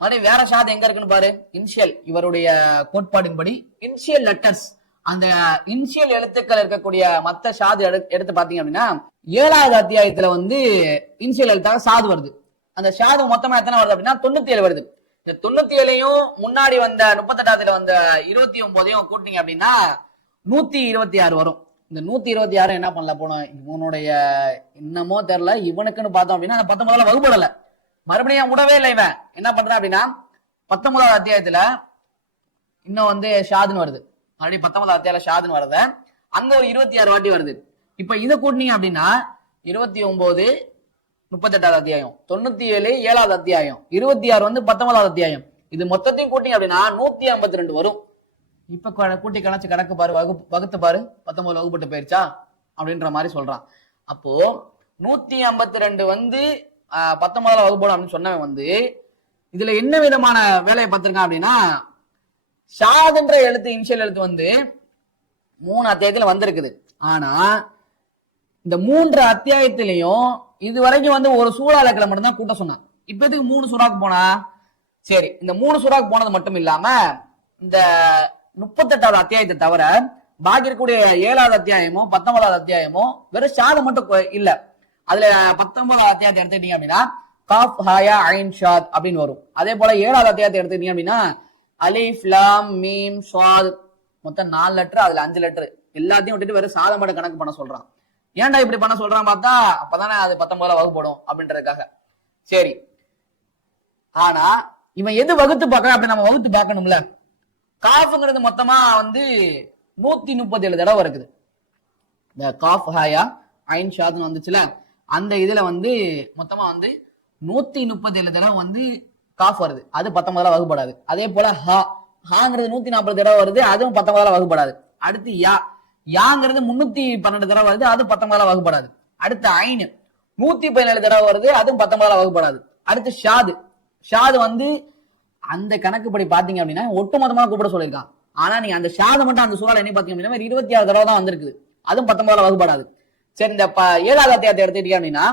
மறுபடியும் வேற ஷாத் எங்க இருக்குன்னு பாரு. இன்ஷியல், இவருடைய கோட்பாடின்படி இன்ஷியல் லெட்டர்ஸ், அந்த இன்ஷியல் எழுத்துக்கள் இருக்கக்கூடிய மத்த ஷாது எடுத்து பாத்தீங்க அப்படின்னா 7வது அத்தியாயத்துல வந்து இன்ஷியல் எழுத்தாக சாது வருது. அந்த ஷாது மொத்தமா எத்தனை வருது அப்படின்னா 97 வருது. இந்த 97ஐயும் முன்னாடி வந்த 38வது வந்த 29ஐயும் கூட்டினீங்க அப்படின்னா 126 வரும். இந்த 126 என்ன பண்ணல போனோம் இவனுடைய இன்னமோ தெரியல இவனுக்குன்னு பார்த்தோம் அப்படின்னா 19ஆல வகுப்படல. மறுபடியும் விடவே இல்லை. இவன் என்ன பண்றான் அப்படின்னா 19வது அத்தியாயத்துல இன்னும் வந்து ஷாதுன்னு வருது. மறுபடியும் 19வது அத்தியாயத்துல ஷாதுன்னு வருது. அங்க ஒரு 26 வாட்டி வருது. இப்ப இதை கூட்டினீங்க அப்படின்னா 29 38வது அத்தியாயம், 97 7வது அத்தியாயம், 26 வந்து 19வது அத்தியாயம். இது மொத்தத்தையும் கூட்டிங்க அப்படின்னா 152 வரும். இப்ப கூட்டி கணச்சு கணக்கு பாரு, வகுத்து பாரு, 19 வகுப்பட்டு போயிருச்சா அப்படின்ற மாதிரி சொல்றான். அப்போ 152 வந்து 19ஆல வகுப்படும் அப்படின்னு சொன்னவன் வந்து இதுல என்ன விதமான வேலையை பார்த்திருக்கான் அப்படின்னா ஷாதுன்ற எழுத்து இன்ஷியல் எழுத்து வந்து 3 அத்தியாயத்துல வந்திருக்குது. ஆனா இந்த 3 அத்தியாயத்திலையும் இது வரைக்கும் வந்து ஒரு சூறா இலக்கில மட்டும்தான் கூட்ட சொன்னான். இப்ப எதுக்கு 3 சூறாக்கு போனா? சரி, இந்த 3 சூறாக்கு போனது மட்டும் இல்லாம இந்த 38வது அத்தியாயத்தை தவிர பாக்கி இருக்கக்கூடிய 7வது அத்தியாயமோ 19வது அத்தியாயமோ வெறும் ஷாது மட்டும் இல்ல. அதுல 19வது அத்தியாயத்தை எடுத்துக்கிட்டீங்க அப்படின்னா காஃப் ஹாயா ஐன் ஷாத் அப்படின்னு வரும். அதே போல 7வது அத்தியாயத்தை எடுத்துக்கிட்டீங்க அப்படின்னா அலிஃப் லாம் மீம் ஷாத், மொத்தம் 4 லெட்டர், அதுல 5 லெட்டர் எல்லாத்தையும் விட்டுட்டு வெறும் சாதம் மட்டும் கணக்கு பண்ண சொல்றான். ஏன்டா இப்படி பண்ண சொல்றான் பார்த்தா, அப்பதானே அது 19 வகுப்படும் அப்படின்றதுக்காக. சரி, ஆனா இவன் எது வகுத்து பார்க்கற அப்படி நம்ம வகுத்து பார்க்கணும்ல. காஃப்ங்கிறது மொத்தமா 137 தடவை இருக்குது. இந்த காஃப் ஹாயா ஐன் ஷாத்னு வந்துச்சுல, அந்த இதுல மொத்தமா 137 தடவை காஃப் வருது, அது 19 வகுப்படாது. அதே போல ஹாங்கிறது 140 தடவை வருது, அதுவும் 19 வகுப்படாது. அடுத்து யாங்கிறது 312 தடவை வருது, அது 19 வகுப்படாது. அடுத்து ஐன் 117 தடவை வருது, அதுவும் 19 வகுப்படாது. அடுத்து ஷாது அந்த கணக்குப்படி பாத்தீங்க அப்படின்னா ஒட்டு மொத்தமா கூப்பிட சொல்லியிருக்கான். ஆனா நீங்க அந்த ஷாது மட்டும் அந்த சூழல் என்ன பாத்தீங்க அப்படின்னா 26 தடவை தான் வந்திருக்குது, அதுவும் 19 வகுப்படாது. சரி, இந்த 7வது அத்தியாயத்தை எடுத்துக்கிட்டீங்க அப்படின்னா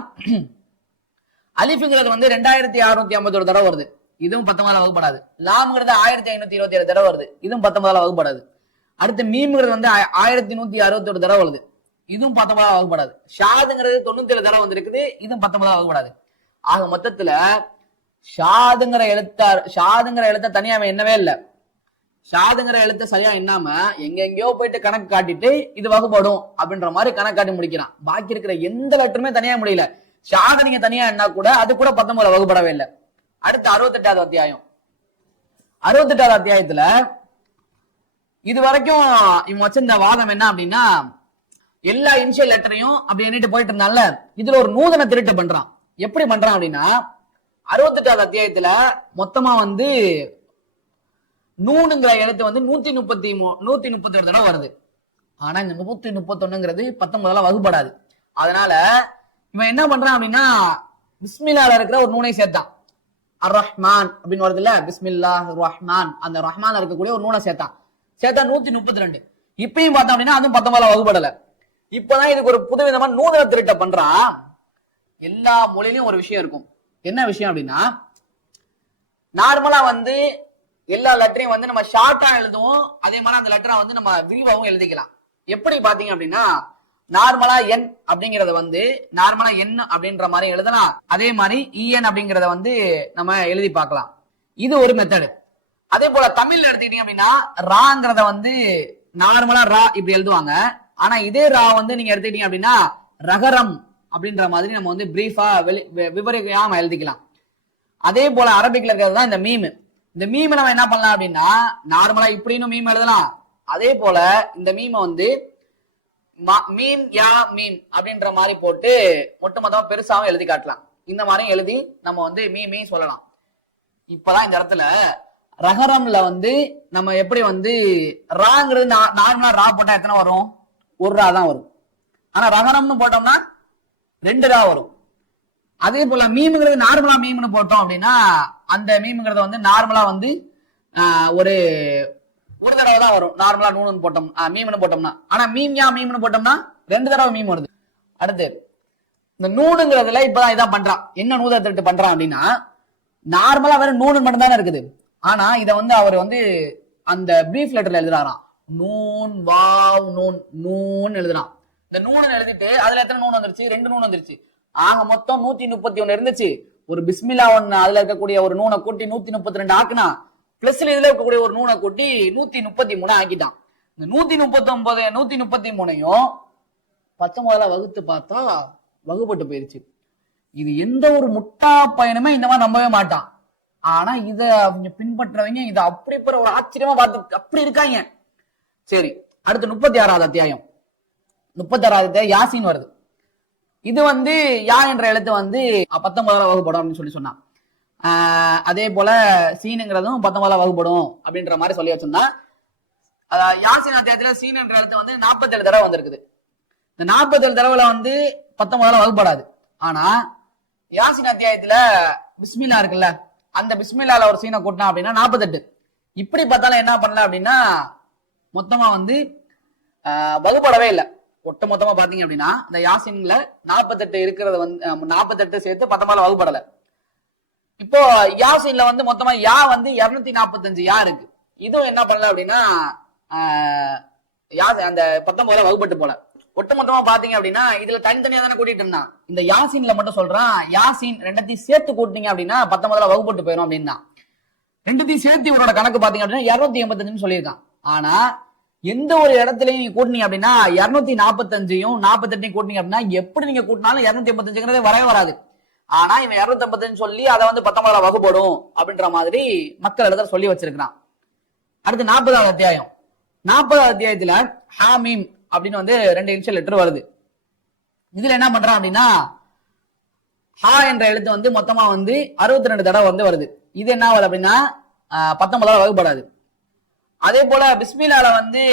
அலிஃப்ங்கிறது 2651 தடவை வருது, இதுவும் 19 வகுப்படாது. லாம்ங்கிறது 1527 தடவை வருது, இதுவும் 19 வகுப்படாது. அடுத்து மீம்ங்கிறது 1161 தடவை வருது, இதுவும் 19 வகுப்படாது. ஷாதுங்கிறது 97 தடவை வந்திருக்குது, இதுவும் 19 வகுப்படாது. ஆக மொத்தத்துல ஷாதுங்கிற எழுத்த தனியா என்னவே இல்லை. ஷாதுங்கிற எழுத்த சரியா என்னாம எங்கெங்கயோ போயிட்டு கணக்கு காட்டிட்டு இது வகுப்படும் அப்படின்ற மாதிரி கணக்கு காட்டி முடிக்கிறான். பாக்கி இருக்கிற எந்த லெட்டருமே தனியா முடியல. ஷாத நீங்க தனியா என்ன கூட அது கூட 19 வகுப்படவே இல்லை. அடுத்து 68வது அத்தியாயம். 68வது அத்தியாயத்துல இது வரைக்கும் இவன் வச்சிருந்த வாதம் என்ன அப்படின்னா, எல்லா இனிஷியல் லெட்டரையும் அப்படி எண்ணிட்டு போயிட்டு இருந்தால, இதுல ஒரு நூதன திருட்டு பண்றான். எப்படி பண்றான் அப்படின்னா, 68வது அத்தியாயத்துல மொத்தமா நூனுங்கிற எழுத்து 131 தடவை வருது. ஆனா இந்த 131ங்கிறது 19 வகுப்படாது. அதனால இவன் என்ன பண்றான் அப்படின்னா, பிஸ்மில்லால இருக்கிற ஒரு நூனை சேர்த்தான். அர் ரஹ்மான் அப்படின்னு வருது இல்ல, பிஸ்மில்லாஹ் ரஹ்மான், அந்த ரஹ்மான் இருக்கக்கூடிய ஒரு நூனை சேர்த்தா 132. இப்பயும் பார்த்தோம் அப்படின்னா அதுவும் 19 வகுப்படல. இப்பதான் இதுக்கு ஒரு புதுவிதமா நூதன திருட்ட பண்றான். எல்லா மொழியிலும் ஒரு விஷயம் இருக்கும். என்ன விஷயம் அப்படின்னா, நார்மலா எல்லா லெட்டரையும் நம்ம ஷார்ட்டா எழுதுவோம், அதே மாதிரி அந்த லெட்டரை நம்ம விரிவாகவும் எழுதிக்கலாம். எப்படி பாத்தீங்க அப்படின்னா, நார்மலா என் அப்படிங்கறத நார்மலா என் அப்படின்ற மாதிரி எழுதலாம். அதே மாதிரி இஎன் அப்படிங்கறத நம்ம எழுதி பார்க்கலாம். இது ஒரு மெத்தடு. அதே போல தமிழ்ல எடுத்துக்கிட்டீங்க அப்படின்னா, ராங்கிறத நார்மலா ரா இப்படி எழுதுவாங்க. ஆனா இதே ரா நீங்க எடுத்துக்கிட்டீங்க அப்படின்னா ரகரம் அப்படின்ற மாதிரி நம்ம பிரீஃபா விவரிக்காம எழுதிக்கலாம். அதே போல அரபிக்ல இருக்கிறது தான் இந்த மீம். இந்த மீம் நம்ம என்ன பண்ணலாம் அப்படின்னா, நார்மலா இப்படின்னு மீம் எழுதலாம். அதே போல இந்த மீமை மீம் யா மீம் அப்படின்ற மாதிரி போட்டு மொத்தமா பெருசாவும் எழுதி காட்டலாம். இந்த மாதிரி எழுதி நம்ம மீமே சொல்லலாம். இப்பதான் இந்த இடத்துல ரகரம்ல நம்ம எப்படி ராங்கிறது நார்மலா ரா போட்டா எத்தனை வரும்? ஒரு ரா தான் வரும். ஆனா ரகரம்னு போட்டோம்னா 2 ரா வரும். அதே போல மீம்ங்கிறது நார்மலா மீம்னு போட்டோம் அப்படின்னா அந்த மீம்ங்கிறத நார்மலா ஒரு தடவை தான் வரும். நார்மலா நூனு போட்டோம் மீம்னு போட்டோம்னா. ஆனா மீம் யா மீம்னு போட்டோம்னா 2 தடவை மீம் வருது. அடுத்து இந்த நூனுங்கிறதுல இப்பதான் இதான் பண்றான். என்ன நூத திருட்டு பண்றான் அப்படின்னா, நார்மலா வேற நூனு மட்டும் தானே இருக்குது. ஆனா இத அவர் அந்த பிரீஃப் லெட்டர்ல எழுதுறாராம். நூன் வாவ் நூன் நூன் எழுதுறான். இந்த நூனு எழுதிட்டு அதுல எத்தனை நூன் வந்துருச்சு? 2 நூன் வந்துருச்சு. ஆக மொத்தம் 131 இருந்துச்சு. ஒரு பிஸ்மில்லா ஒண்ணு அதுல இருக்கக்கூடிய ஒரு நூனை கூட்டி 132 ஆக்குனா, பிளஸ்ல இதுல இருக்கக்கூடிய ஒரு நூனை கூட்டி 133 ஆக்கிட்டான். இந்த 139 133யும் 19 வகுத்து பார்த்தா வகுப்பட்டு போயிருச்சு. இது எந்த ஒரு முட்டா பையனுமே இந்த மாதிரி நம்பவே மாட்டான். ஆனா இத அவங்க பின்பற்றவங்க இத அப்படி ஒரு ஆச்சரியமா பார்த்து அப்படி இருக்காங்க. சரி, அடுத்து 36வது அத்தியாயம். 36வது அத்தியாயம் யாசின் வருது. இது யா என்ற எழுத்து 19 வகுப்படும் அப்படின்னு சொன்னான். அதே போல சீனுங்கிறதும் 19 வகுப்படும் அப்படின்ற மாதிரி சொல்லி வச்சிருந்தா. யாசின் அத்தியாயத்துல சீன் என்ற எழுத்து 47 தடவை வந்திருக்குது. இந்த 47 தடவைல 19 வகுப்படாது. ஆனா யாசின் அத்தியாயத்துல பிஸ்மில்லா இருக்குல்ல, அந்த பிஸ்மில்லால ஒரு சீனை கூட்டினா அப்படின்னா 48. இப்படி பார்த்தாலும் என்ன பண்ணல அப்படின்னா மொத்தமா வகுப்படவே இல்லை. ஒட்டு மொத்தமா பாத்தீங்க அப்படின்னா இந்த யாசின்ல 48 இருக்கிறது 48 சேர்த்து 19 வகுப்படல. இப்போ யாசின்ல மொத்தமா யா 245 யா இருக்கு. இதுவும் என்ன பண்ணல அப்படின்னா அந்த 19 வகுப்பட்டு போல. ஒட்டுமொத்தமா பாத்தீங்க அப்படின்னா இதுல தனித்தனியா தானே கூட்டிட்டு இருந்தான். இந்த யாசீன்ல மட்டும் சொல்றான், யாசீன் ரெண்டத்தையும் சேர்த்து கூட்டினீங்க அப்படின்னா 19 வகுப்பட்டு போயிடும் அப்படின்னா. ரெண்டுத்தையும் சேர்த்து இவரோட கணக்கு பாத்தீங்க அப்படின்னா 285 சொல்லியிருக்கான். ஆனா எந்த ஒரு இடத்துலயும் நீங்க கூட்டினீங்க அப்படின்னா 245யும் 48 கூட்டினீங்க அப்படின்னா எப்படி நீங்க கூட்டினாலும் 285 வரவே வராது. ஆனா இவன் 255 சொல்லி அதை வந்து 19 வகுப்படும் அப்படின்ற மாதிரி மக்கள் இடத்துல சொல்லி வச்சிருக்கான். அடுத்து 40வது அத்தியாயம். 40வது அத்தியாயத்துல ஹாமீம் அப்படின்னு வந்து 2 இனிஷியல் லெட்டர் வருது. இதுல என்ன பண்றான் அப்படின்னா ஹா என்ற எழுத்து வந்து மொத்தமா வந்து 62 தடவை வந்து வருது. இது என்ன ஆகுது அப்படின்னா 19 வகுப்படாது. அதே போல பிஸ்மில்லால வந்து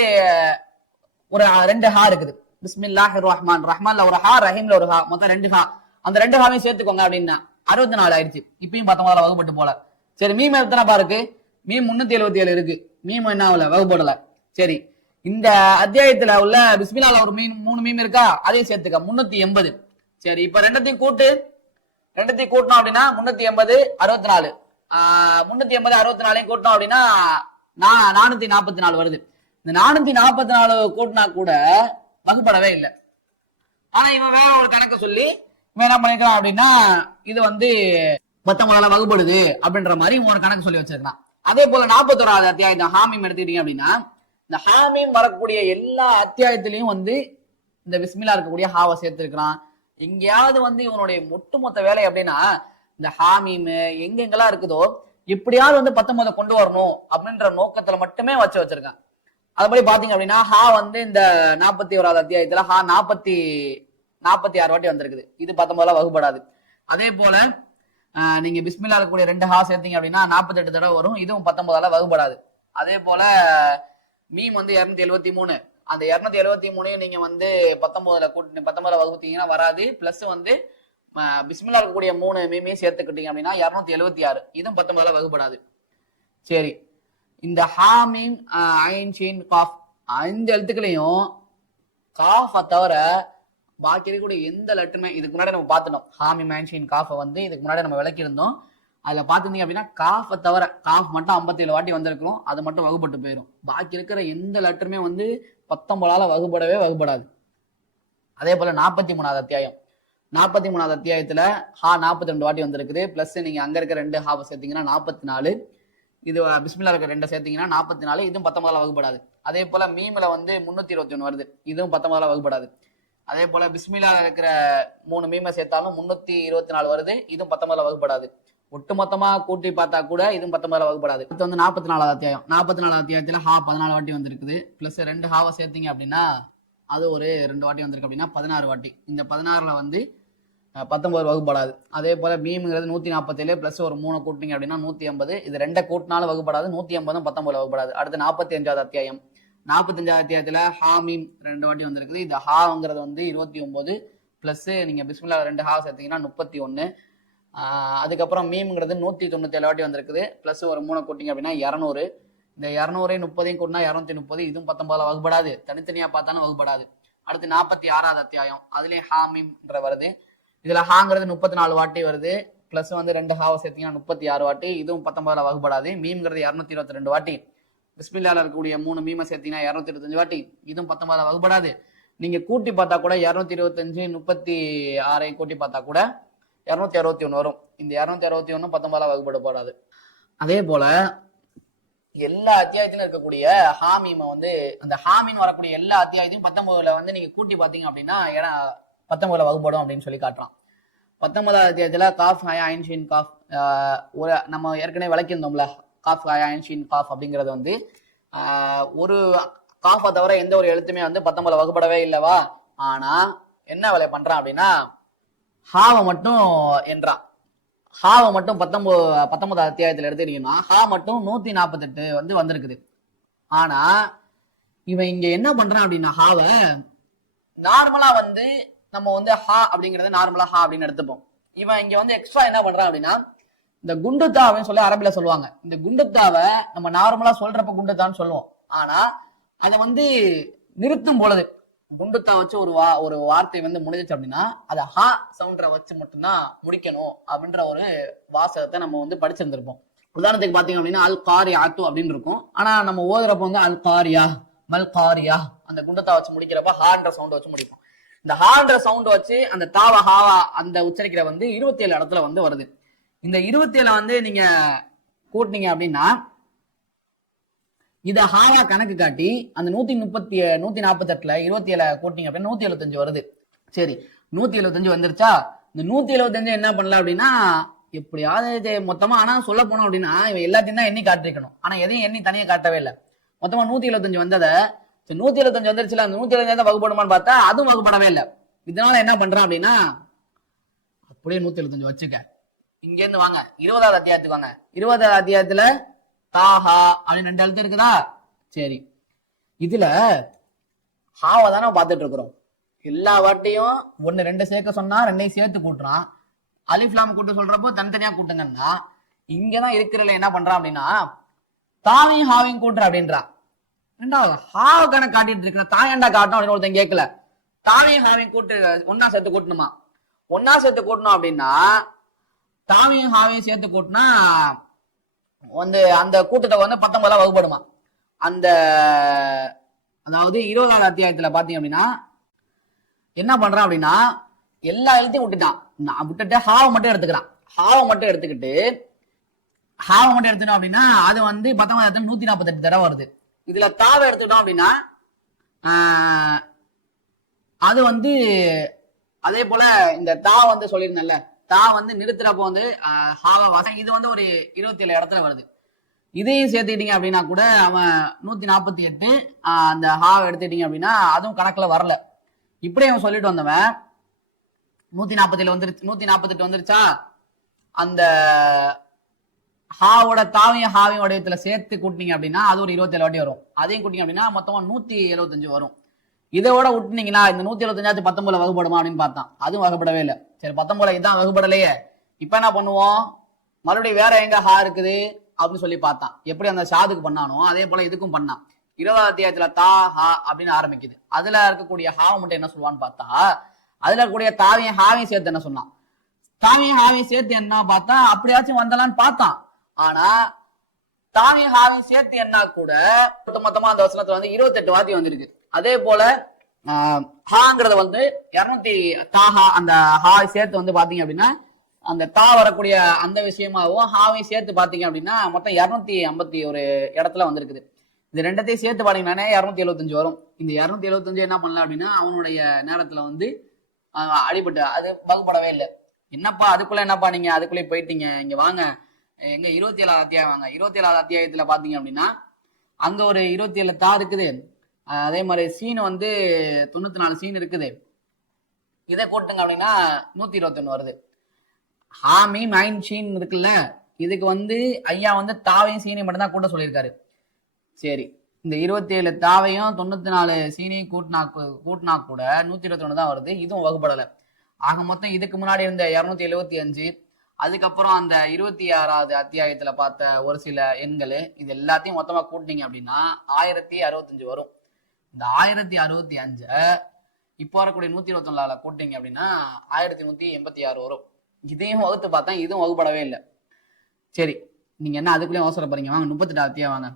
ஒரு 2 ஹா இருக்குது. பிஸ்மில்லாஹிர் ரஹ்மான், ரஹ்மான்ல ஒரு ஹா, ரஹீம்ல ஒரு ஹா, மொத்தம் 2 ஹா. அந்த 2 ஹாவையும் சேர்த்துக்கோங்க அப்படின்னா 64 ஆயிடுச்சு. இப்பயும் 19 வகுப்பட்டு போல. சரி, மீம் எத்தனை பாருக்கு? மீம் 377 இருக்கு. மீம் என்ன ஆகல, வகுப்படல. சரி, இந்த அத்தியாயத்துல உள்ள பிஸ்மில்லால ஒரு மீன் 3 மீம் இருக்கா, அதையும் சேர்த்துக்க 380. சரி, இப்ப ரெண்டத்தையும் கூட்டணும் அப்படின்னா 380 64. 380 64 கூட்டணும் அப்படின்னா 444 வருது. இந்த 444 கூட்டினா கூட வகுப்படவே இல்லை. ஆனா இவன் வேற ஒரு கணக்கு சொல்லி இவன் என்ன பண்ணிருக்கான் அப்படின்னா இது வந்து 19 வகுப்படுது அப்படின்ற மாதிரி இவன் ஒரு கணக்கு சொல்லி வச்சிருக்கான். அதே போல 41வது அத்தியாயம் ஹாமீம் எடுத்துக்கிட்டீங்க அப்படின்னா இந்த ஹாமீம் வரக்கூடிய எல்லா அத்தியாயத்திலையும் வந்து இந்த பிஸ்மில்லா இருக்கக்கூடிய ஹாவை சேர்த்திருக்கிறான். எங்கேயாவது வந்து இவனுடைய ஒட்டுமொத்த வேலை அப்படின்னா இந்த ஹாமீம் எங்கெங்கெல்லாம் இருக்குதோ எப்படியாவது வந்து 19 கொண்டு வரணும் அப்படின்ற நோக்கத்துல மட்டுமே வச்சிருக்கான். அதுபடி பாத்தீங்க அப்படின்னா ஹா வந்து இந்த 41வது அத்தியாயத்துல ஹா 46 வாட்டி வந்திருக்குது. இது 19 வகுப்படாது. அதே போல நீங்க பிஸ்மில்லா இருக்கக்கூடிய 2 ஹா சேர்த்தீங்க அப்படின்னா 48 தடவை வரும். இதுவும் 19 வகுப்படாது. அதே போல மீம் வந்து 273. அந்த 273 நீங்க வந்து 19 வகுத்தீங்கன்னா வராது. பிளஸ் வந்து பிஸ்மில்லா இருக்கக்கூடிய 3 மீமையும் சேர்த்துக்கிட்டீங்க அப்படின்னா 276. இதுவும் 19 வகுப்படாது. சரி, இந்த ஹாமீம் ஐன் ஷீன் காஃப் 5 எழுத்துக்களையும் காஃபை தவிர பாக்கி இருக்கக்கூடிய எந்த லெட்டருமே இதுக்கு முன்னாடி நம்ம பார்த்துட்டோம். ஹாமீம் ஐன் ஷீன் காஃபை வந்து இதுக்கு முன்னாடி நம்ம விளக்கியிருந்தோம். அதுல பாத்துருந்தீங்க அப்படின்னா காஃபை தவிர காஃப் மட்டும் 57 வாட்டி வந்திருக்கிறோம். அது மட்டும் வகுப்பட்டு போயிடும். பாக்கி இருக்கிற எந்த லெட்டருமே வந்து 19 வகுப்படாது. அதே போல 43வது அத்தியாயம். 43வது அத்தியாயத்துல ஹா 42 வாட்டி வந்திருக்குது. பிளஸ் நீங்க அங்க இருக்க 2 ஹாவை சேர்த்தீங்கன்னா 44. இது பிஸ்மில்லா இருக்க 2 சேர்த்தீங்கன்னா 44. இதுவும் 19 வகுப்படாது. அதே போல மீம்ல வந்து 321 வருது. இதுவும் 19 வகுப்படாது. அதே போல பிஸ்மில்லா இருக்கிற 3 மீமை சேர்த்தாலும் 324 வருது. இதுவும் 19 வகுப்படாது. ஒட்டுமொத்தமா கூட்டி பார்த்தா கூட இதுவும் 19 வகுப்படாது. இது வந்து 44வது அத்தியாயம். 44வது அத்தியாயத்துல ஹா 14 வாட்டி வந்திருக்குது. பிளஸ் 2 ஹாவை சேர்த்தீங்க அப்படின்னா அது ஒரு 2 வாட்டி வந்திருக்கு அப்படின்னா 16 வாட்டி. இந்த 16ல வந்து 19 வகுப்படாது. அதே போல மீம்ங்கிறது 147 பிளஸ் ஒரு 3 கூட்டினீங்க அப்படின்னா 180. இது 2 கூட்டினாலும் வகுப்படாது. 180 19 வகுப்படாது. அடுத்து 45வது அத்தியாயம். 45வது அத்தியாயத்துல ஹாமீம் 2 வாட்டி வந்திருக்குது. இது ஹாங்கிறது வந்து 29 பிளஸ் நீங்க பிஸ்மில்லா 2 ஹா சேர்த்தீங்கன்னா 31. அதுக்கப்புறம் மீம்ங்கிறது 197 வாட்டி வந்திருக்குது. பிளஸ் ஒரு 3 கூட்டிங்க அப்படின்னா 200. இந்த 200 30 கூட்டினா 230. இதுவும் 19 வகுப்படாது. தனித்தனியா பார்த்தாலும் வகுப்படாது. அடுத்து 46வது அத்தியாயம். அதுலயும் ஹாமீம்ன்ற வருது. இதுல ஹாங்கிறது 34 வாட்டி வருது. பிளஸ் வந்து 2 ஹாவை சேர்த்தீங்கன்னா 36 வாட்டி. இதுவும் 19 வகுப்படாது. மீம்ங்கிறது 222 வாட்டி. பிஸ்மில்லால இருக்கக்கூடிய 3 மீமை சேர்த்தீங்கன்னா 225 வாட்டி. இதுவும் 19 வகுப்படாது. நீங்க கூட்டி பார்த்தா கூட 225 36 கூட்டி பார்த்தா கூட 261 வரும். இந்த 261 19 வகுப்படப்படாது. அதே போல எல்லா அத்தியாயத்திலும் இருக்கக்கூடிய ஹாமீமை வந்து அந்த ஹாமீன் வரக்கூடிய எல்லா அத்தியாயத்தையும் 19ல வந்து நீங்க கூட்டி பார்த்தீங்க அப்படின்னா 19 வகுப்படும் அப்படின்னு சொல்லி காட்டுறான். 19வது அத்தியாயத்துல காஃப் ஹயா ஐன் ஷீன் காஃப் நம்ம ஏற்கனவே விளக்கியிருந்தோம்ல. காஃப் ஹயா ஐன் ஷீன் காஃப் அப்படிங்கிறது வந்து ஒரு காஃபை தவிர எந்த ஒரு எழுத்துமே வந்து 19 வகுப்படவே இல்லவா. ஆனா என்ன வேலை பண்றான் அப்படின்னா ஹாவை மட்டும் என்றான். ஹாவை மட்டும் 19வது அத்தியாயத்துல எடுத்துக்கிட்டீங்கன்னா ஹா மட்டும் 148 வந்து வந்திருக்குது. ஆனா இவன் இங்க என்ன பண்றான் அப்படின்னா ஹாவை நார்மலா வந்து நம்ம வந்து ஹா அப்படிங்கறது நார்மலா ஹா அப்படின்னு எடுத்துப்போம். இவன் இங்க வந்து எக்ஸ்ட்ரா என்ன பண்றான் அப்படின்னா இந்த குண்டுத்தா அப்படின்னு சொல்லி அரபில சொல்லுவாங்க. இந்த குண்டுத்தாவை நம்ம நார்மலா சொல்றப்ப குண்டுத்தான்னு சொல்லுவோம். ஆனா அதை வந்து நிறுத்தும் பொழுது குண்டுத்தா வச்சு ஒரு வார்த்தை வந்து முடிஞ்சிச்சு அப்படின்னா அதை ஹா சவுண்டரை வச்சு மட்டும்தான் முடிக்கணும் அப்படின்ற ஒரு வாசகத்தை நம்ம வந்து படிச்சிருந்திருப்போம். உதாரணத்துக்கு பாத்தீங்க அப்படின்னா அல் காரி ஆத்து அப்படின்னு இருக்கும். ஆனா நம்ம ஓதுறப்ப வந்து அல் காரியா மல் காரியா, அந்த குண்டத்தா வச்சு முடிக்கிறப்ப ஹான்ற சவுண்ட் வச்சு முடிப்போம். இந்த ஹான்ற சவுண்ட் வச்சு அந்த தாவ ஹாவா அந்த உச்சரிக்கிற வந்து 27 இடத்துல வந்து வருது. இந்த 27 வந்து நீங்க கூட்டினீங்க அப்படின்னா இத ஹாவா கணக்கு காட்டி அந்த 148ல 27 கூட்டினீங்க அப்படின்னா 175 வருது. சரி, 175 வந்துருச்சா? இந்த 175 என்ன பண்ணல அப்படின்னா எப்படியாவது மொத்தமா, ஆனா சொல்ல போனோம் அப்படின்னா இவன் எல்லாத்தையும் தான் எண்ணி காட்டிருக்கணும். ஆனா எதையும் எண்ணி தனியா காட்டவே இல்லை. மொத்தமா 175 வந்ததை 175 வந்துருச்சுல, அந்த 175 வகுப்படுமான்னு பார்த்தா அதுவும் வகுப்படவே இல்லை. இதனால என்ன பண்றான் அப்படின்னா அப்படியே 175 வச்சுக்க. இங்க இருந்து வாங்க 20வது அத்தியாயத்துக்கு வாங்க. 20வது அத்தியாயத்துல தாஹா அப்படின்னு 2 எழுத்து இருக்குதா? சரி, இதுல ஹாவை தானே பார்த்துட்டு இருக்கிறோம். எல்லா வாட்டியும் 1 2 சேர்க்க சொன்னா 2ஐயும் சேர்த்து கூட்டுறான். அலிஃப்லாம் கூட்டு சொல்றப்போ தனித்தனியா கூட்டுங்கன்னா இங்கதான் இருக்கிறதுல என்ன பண்றான் அப்படின்னா தாவையும் ஹாவையும் கூட்டுற அப்படின்றான். ரெண்டாவது ஹாவ கணக்கு காட்டிட்டு இருக்கிற தாயண்டா காட்டணும் அப்படின்னு ஒருத்தன் கேட்கல. தாவையும் ஹாவையும் கூட்டு ஒன்னா சேர்த்து கூட்டணுமா? ஒன்னா சேர்த்து கூட்டணும் அப்படின்னா தாவையும் ஹாவையும் சேர்த்து கூட்டினா வந்து அந்த கூட்டத்தை வந்து 19 வகுப்படுமா? அந்த அதாவது 20வது அத்தியாயத்துல பாத்தீங்க அப்படின்னா என்ன பண்றான் அப்படின்னா எல்லா எழுத்தையும் விட்டுட்டான். நான் விட்டுட்டு ஹாவை மட்டும் எடுத்துக்கிறான். ஹாவை மட்டும் எடுத்துக்கிட்டு ஹாவை மட்டும் எடுத்துட்டோம் அப்படின்னா அது வந்து 19 148 தடவை வருது. இதுல தாவை எடுத்துக்கிட்டோம் அப்படின்னா அது வந்து அதே போல இந்த தா வந்து சொல்லியிருந்தேன்ல, தா வந்து நிறுத்துறப்போ வந்து ஹாவா வாசம் இது வந்து ஒரு 27 இடத்துல வருது. இதையும் சேர்த்துக்கிட்டீங்க அப்படின்னா கூட அவன் 148 அந்த ஹாவை எடுத்துக்கிட்டீங்க அப்படின்னா அதுவும் கணக்குல வரல. இப்படியே அவன் சொல்லிட்டு வந்தவன் 147 வந்துருச்சு, 148 வந்துருச்சா? அந்த ஹாவோட தாவையும் ஹாவையும் வடிவத்துல சேர்த்து கூட்டினீங்க அப்படின்னா அது ஒரு 27 வாட்டி வரும். அதையும் கூட்டிங்க அப்படின்னா மொத்தமா 175 வரும். இதோட விட்டுனீங்கன்னா இந்த 175 19 வகுப்படுமா அப்படின்னு பார்த்தான். அதுவும் வகுப்படவே இல்லை. சரி, 19 இதான் வகுப்படலையே, இப்ப என்ன பண்ணுவோம்? மறுபடியும் வேற எங்க ஹா இருக்குது அப்படின்னு சொல்லி பார்த்தான். எப்படி அந்த ஷாதுக்கு பண்ணானோ அதே போல இதுக்கும் பண்ணான். 20வது அத்தியாயத்துல தா ஹா அப்படின்னு ஆரம்பிக்குது. அதுல இருக்கக்கூடிய ஹாவை மட்டும் என்ன சொல்லுவான்னு பார்த்தா அதுல இருக்கக்கூடிய தாவையும் ஹாவையும் சேர்த்து என்ன சொன்னான்? தாவையும் ஹாவையும் சேர்த்து என்ன பார்த்தா அப்படியாச்சும் வந்தலான்னு பார்த்தான். ஆனா தாவையும் ஹாவையும் சேர்த்து என்ன கூட மொத்தமா அந்த வசனத்துல வந்து 28 வார்த்தை வந்திருக்கு. அதே போல ஹாங்கிறத வந்து 200 தாஹா அந்த ஹா சேர்த்து வந்து பாத்தீங்க அப்படின்னா அந்த தா வரக்கூடிய அந்த விஷயமாவும் ஹாவையும் சேர்த்து பாத்தீங்க அப்படின்னா மொத்தம் 251 இடத்துல வந்திருக்குது. இது ரெண்டத்தையும் சேர்த்து பாத்தீங்கன்னா 275 வரும். இந்த 275 என்ன பண்ணல அப்படின்னா அவனுடைய நேரத்துல வந்து அடிபட்டு அது வகுப்படவே இல்லை. என்னப்பா அதுக்குள்ள என்னப்பா நீங்க அதுக்குள்ளே போயிட்டீங்க, இங்க வாங்க எங்க 27வது அத்தியாயம் வாங்க. 27வது அத்தியாயத்துல பாத்தீங்க அப்படின்னா அங்க ஒரு 27 தா இருக்குது. அதே மாதிரி சீன் வந்து 94 சீன் இருக்குது. இதை கூட்டுங்க அப்படின்னா 121 வருது. ஹாமி மைன் சீன் இருக்குல்ல, இதுக்கு வந்து ஐயா வந்து தாவையும் சீனையும் மட்டும்தான் கூட்ட சொல்லியிருக்காரு. சரி, இந்த 27 தாவையும் 94 சீனையும் கூட்டினா கூட 121 தான் வருது. இதுவும் வகுப்படலை. ஆக மொத்தம் இதுக்கு முன்னாடி இருந்த 275, அதுக்கப்புறம் அந்த 26வது அத்தியாயத்துல பார்த்த ஒரு சில எண்கள், இது எல்லாத்தையும் மொத்தமா கூட்டினீங்க அப்படின்னா 1065 வரும். இந்த 1065 இப்போ வரக்கூடிய 124 கூட்டிங்க அப்படின்னா 1186 வரும். இதையும் வகுத்து பார்த்தா இதுவும் வகுப்படவே இல்லை. சரி, நீங்க என்ன அதுக்குள்ளேயும் அவசரப்படுறீங்க? வாங்க 38 அத்தியாயம் வாங்க.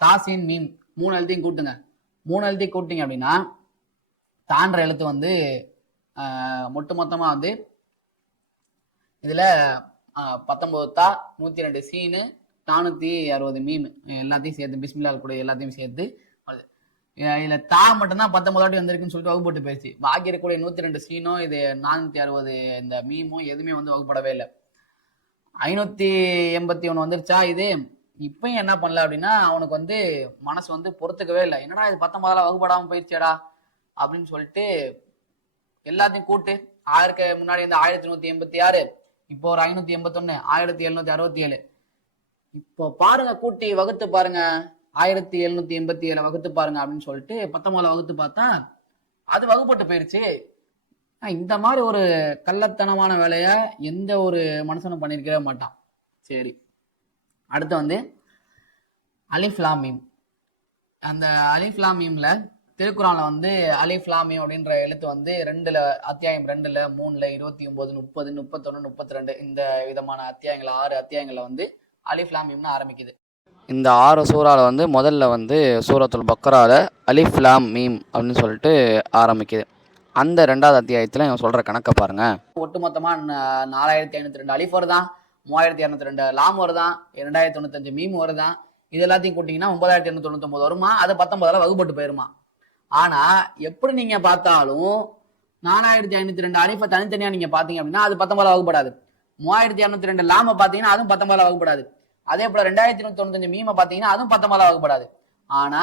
தாசின் மீம் 3 எழுத்தையும் கூட்டுங்க. 3 எழுத்தையும் கூட்டிங்க அப்படின்னா தான்ற எழுத்து வந்து மொத்தமா வந்து இதுல 19 தா 102 சீனு 460 மீம் எல்லாத்தையும் சேர்த்து பிஸ்மில்லா கூட எல்லாத்தையும் சேர்த்து இதுல தா மட்டும்தான் 19 வாட்டி வந்திருக்குன்னு சொல்லிட்டு வகுப்பட்டு போயிடுச்சு. பாக்கி இருக்கக்கூடிய 102 சீனும் இது 460 இந்த மீமும் எதுவுமே வந்து வகுப்படவே இல்லை. 581 வந்துருச்சா? இது இப்பயும் என்ன பண்ணல அப்படின்னா அவனுக்கு வந்து மனசு வந்து பொறுத்துக்கவே இல்லை. என்னடா இது 19 வகுப்படாம போயிடுச்சேடா அப்படின்னு சொல்லிட்டு எல்லாத்தையும் கூட்டு ஆயிருக்கு முன்னாடி வந்து 1186, இப்போ ஒரு 581, 1767. இப்போ பாருங்க, கூட்டி வகுத்து பாருங்க, 1787 வகுத்து பாருங்க அப்படின்னு சொல்லிட்டு 19 வகுத்து பார்த்தா அது வகுப்பட்டு போயிருச்சு. இந்த மாதிரி ஒரு கள்ளத்தனமான வேலைய எந்த ஒரு மனுஷனும் பண்ணிருக்கவே மாட்டான். சரி, அடுத்து வந்து அலிஃப் லாம் மீம். அந்த அலிஃப் லாம் மீம்ல திருக்குறான்ல வந்து அலிஃப் லாம் மீம் அப்படின்ற எழுத்து வந்து அத்தியாயம் 2ல 3ல 29 30 31 32 இந்த விதமான அத்தியாயங்கள் 6 அத்தியாயங்கள்ல வந்து அலிஃப் லாம் மீம்னு ஆரம்பிக்குது. இந்த 6 சூறாவில் வந்து முதல்ல வந்து சூரத்துல் பக்ரால அலிஃப் லாம் மீம் அப்படின்னு சொல்லிட்டு ஆரம்பிக்குது. அந்த 2வது அத்தியாயத்தில் இவன் சொல்கிற கணக்கை பாருங்கள். ஒட்டுமொத்தமாக 4502 அலிஃப் வருதான், 3202 லாம் வருதான், 2095 மீம் வருதான். இது எல்லாத்தையும் கூட்டிங்கன்னா 9299 வருமா, அது 19 வகுப்பட்டு போயிருமா. ஆனா எப்படி நீங்க பார்த்தாலும் 4502 அலிஃபை தனித்தனியா நீங்க பாத்தீங்க அப்படின்னா அது 19 வகுப்படாது. 3202 லாம பாத்தீங்கன்னா அதுவும் 19 வகுப்படாது. அதே போல 2195 மீம பாத்தீங்கன்னா அதுவும் 19 வகுப்படாது. ஆனா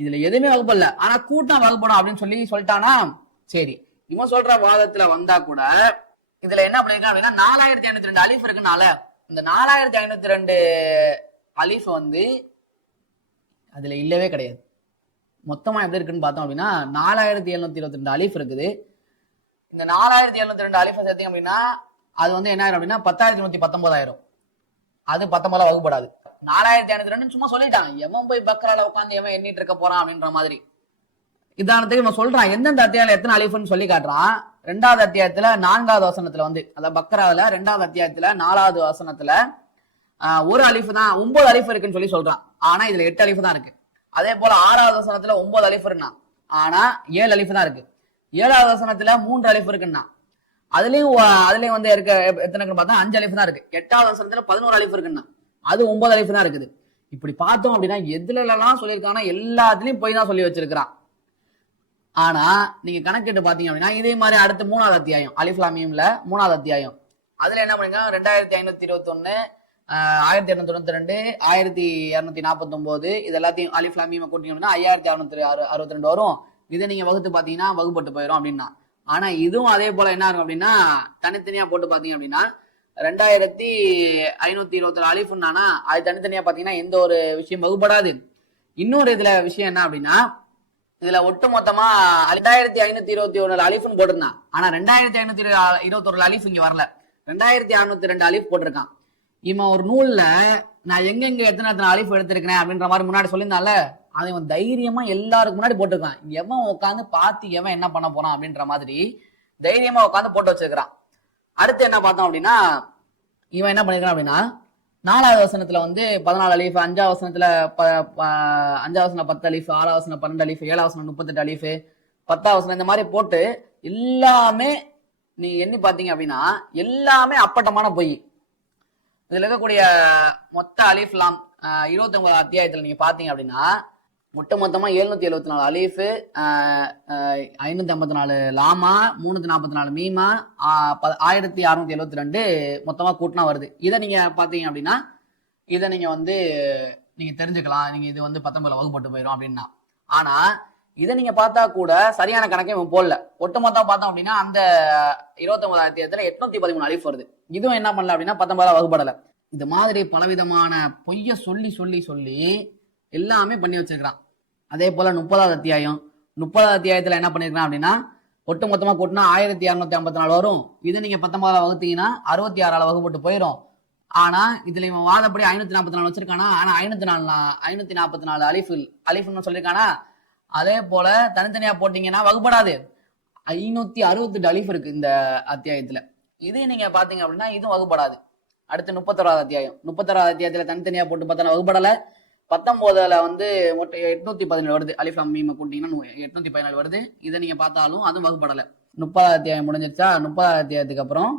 இதுல எதுவுமே வகுப்படல, ஆனா கூட்டம் வகுப்படும் அப்படின்னு சொல்லிட்டானா சரி. இவன் சொல்ற வாதத்துல வந்தா கூட இதுல என்ன பண்ணிருக்கான் அப்படின்னா 4502 அலிஃப் இருக்குனால இந்த 4502 அலிஃப் வந்து அதுல இல்லவே கிடையாது. மொத்தமா எப்படி இருக்குன்னு பார்த்தோம் அப்படின்னா 4722 அலிஃப் இருக்குது. இந்த 4702 அலிஃபை சேர்த்தீங்க அப்படின்னா அது வந்து என்ன ஆயிரும் அப்படின்னா 10119 ஆயிரும். அது 19 வகுப்படாது. 4502 சும்மா சொல்லிட்டான், எவன் போய் பக்ரால உட்காந்து எவன் எண்ணிட்டு இருக்க போறான் அப்படின்ற மாதிரி. இதானத்துக்கு இவன் சொல்றான் எந்தெந்த அத்தியாயத்துல எத்தனை அலிஃப்னு சொல்லி காட்டுறான். 2வது அத்தியாயத்துல 4வது வசனத்துல வந்து அதாவது பக்ரால 2வது அத்தியாயத்துல 4வது வசனத்துல ஒரு அலிஃப் தான் 9 அலிஃப் இருக்குன்னு சொல்லி சொல்றான். ஆனா இதுல 8 அலிஃப் தான் இருக்கு. அதே போல 6வது வசனத்துல 9 அலிஃப் இருக்குன்னா ஆனா 7 அலிஃப் தான் இருக்கு. 7வது வசனத்துல 3 அலிஃப் இருக்குன்னா அதுலயும் வந்து இருக்க எத்தனை பார்த்தா 5 அலிஃப் தான் இருக்கு. 8வது வசனத்துல 11 அலிஃப் இருக்குன்னா அது 9 அலிஃப் தான் இருக்குது. இப்படி பார்த்தோம் அப்படின்னா எதுல எல்லாம் சொல்லியிருக்காங்கன்னா எல்லாத்துலயும் போய் தான் சொல்லி வச்சிருக்கிறான். ஆனா நீங்க கணக்கிட்டு பாத்தீங்க அப்படின்னா இதே மாதிரி அடுத்து 3வது அத்தியாயம் அலிஃப் லாம் மீம்ல 3வது அத்தியாயம் அதுல என்ன பண்ணிருக்காங்க 2521 1292 1249 இது எல்லாத்தையும் அலிஃப் லாம் மீம் கூட்டிங்க அப்படின்னா 5662 வரும். இதை நீங்க வகுத்து பாத்தீங்கன்னா வகுப்பட்டு போயிடும் அப்படின்னா. ஆனா இதுவும் அதே போல என்ன இருக்கும் அப்படின்னா தனித்தனியா போட்டு பாத்தீங்க அப்படின்னா 2521 அலிஃப்னானா அது தனித்தனியா பாத்தீங்கன்னா எந்த ஒரு விஷயம் வகுப்படாது. இன்னொரு இதுல விஷயம் என்ன அப்படின்னா இதுல ஒட்டு மொத்தமா 2521 அலிஃப்னு போட்டிருந்தான். ஆனா 2521 அலிஃப் இங்க வரல, 2602 அலிஃப் போட்டிருக்கான். இவன் ஒரு நூல்ல நான் எங்கெங்க எத்தனை அலிஃப் எடுத்திருக்கிறேன் அப்படின்ற மாதிரி முன்னாடி சொல்லியிருந்தால அதை இவன் தைரியமா எல்லாருக்கு முன்னாடி போட்டிருக்கான். எவன் உட்காந்து பார்த்து எவன் என்ன பண்ண போறான் அப்படின்ற மாதிரி தைரியமா உட்காந்து போட்டு வச்சிருக்கிறான். அடுத்து என்ன பார்த்தோம் அப்படின்னா இவன் என்ன பண்ணிருக்கான் அப்படின்னா 4வது வசனத்துல வந்து 14 அலிஃப், 5வது வசனத்துல 5வது வசனம் 10 அலிஃப், 6வது வசனம் 12 அலிஃப், 7வது வசனம் 38 அலிஃப், 10வது வசனம் இந்த மாதிரி போட்டு எல்லாமே நீ எண்ணி பாத்தீங்க அப்படின்னா எல்லாமே அப்பட்டமான பொய். இதுல இருக்கக்கூடிய மொத்த அலிஃப் லாம் 29 அத்தியாயத்துல நீங்க பாத்தீங்க அப்படின்னா மொத்தமா 774 அலிஃப், 554 லாமா, 344 மீமா, 1672 மொத்தமா கூட்டினா வருது. இதை நீங்க பாத்தீங்க அப்படின்னா இதை நீங்க வந்து நீங்க தெரிஞ்சுக்கலாம். நீங்க இது வந்து 19 வகுப்பட்டு போயிடும் அப்படின்னா. ஆனா இதை நீங்க பார்த்தா கூட சரியான கணக்கே போடல. ஒட்டுமொத்தம் பார்த்தோம் அப்படின்னா அந்த 29 அத்தியாயத்துல 813 அலிஃப் வருது. இதுவும் என்ன பண்ணல அப்படின்னா 19 வகுப்படல. இது மாதிரி பலவிதமான பொய்ய சொல்லி சொல்லி சொல்லி எல்லாமே பண்ணி வச்சிருக்கிறான். அதே போல 30வது அத்தியாயம் 30வது அத்தியாயத்துல என்ன பண்ணிருக்கான் அப்படின்னா ஒட்டு மொத்தமா கூட்டினா 1254 வரும். இது நீங்க 19 வகுத்தீங்கன்னா 66 வகுப்பட்டு போயிடும். ஆனா இதுல இவன் வாதப்படி 544 வச்சிருக்கானா. ஆனா 544 அலிஃப்னு சொல்லியிருக்கானா. அதே போல தனித்தனியா போட்டீங்கன்னா வகுப்படாது. 568 அலிஃப் இருக்கு இந்த அத்தியாயத்துல. இது நீங்க பாத்தீங்க அப்படின்னா இதுவும் வகுப்படாது. அடுத்து 31வது அத்தியாயம் 31வது அத்தியாயத்துல தனித்தனியா போட்டு பார்த்தா வகுப்படல. 19ல வந்து 817 வருது. அலிஃப் லாம் மீம் கூட்டிங்கன்னா 817 வருது. இதை நீங்க பார்த்தாலும் அதுவும் வகுப்படல. 30வது அத்தியாயம் முடிஞ்சிருச்சா. 30வது அத்தியாயத்துக்கு அப்புறம்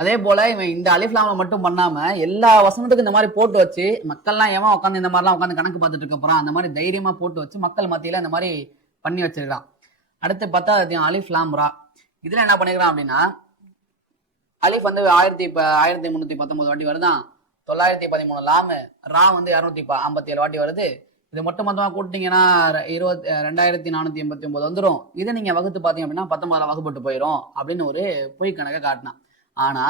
அதே போல இவன் இந்த அலிஃப் லாம்ல மட்டும் பண்ணாம எல்லா வசனத்துக்கும் இந்த மாதிரி போட்டு வச்சு மக்கள்லாம் ஏன் உட்காந்து இந்த மாதிரிலாம் உட்காந்து கணக்கு பார்த்துட்டு இருக்க போறான் அந்த மாதிரி தைரியமா போட்டு வச்சு மக்கள் மத்தியில இந்த மாதிரி பண்ணி வச்சிருக்கான். அடுத்து 10வது அத்தியாயம் அலிஃப் லாம் ரா. இதுல என்ன பண்ணிருக்கான் அப்படின்னா அலிஃப் வந்து 1319 வாட்டி வருதான். 913 லாமு, ரா வந்து 257 வாட்டி வருது. இது மொத்தமா கூட்டிட்டீங்கன்னா 2489 வந்துடும். இதை நீங்க வகுத்து பாத்தீங்க அப்படின்னா 19 வகுப்பட்டு போயிடும் அப்படின்னு ஒரு பொய் கணக்கை காட்டினான். ஆனா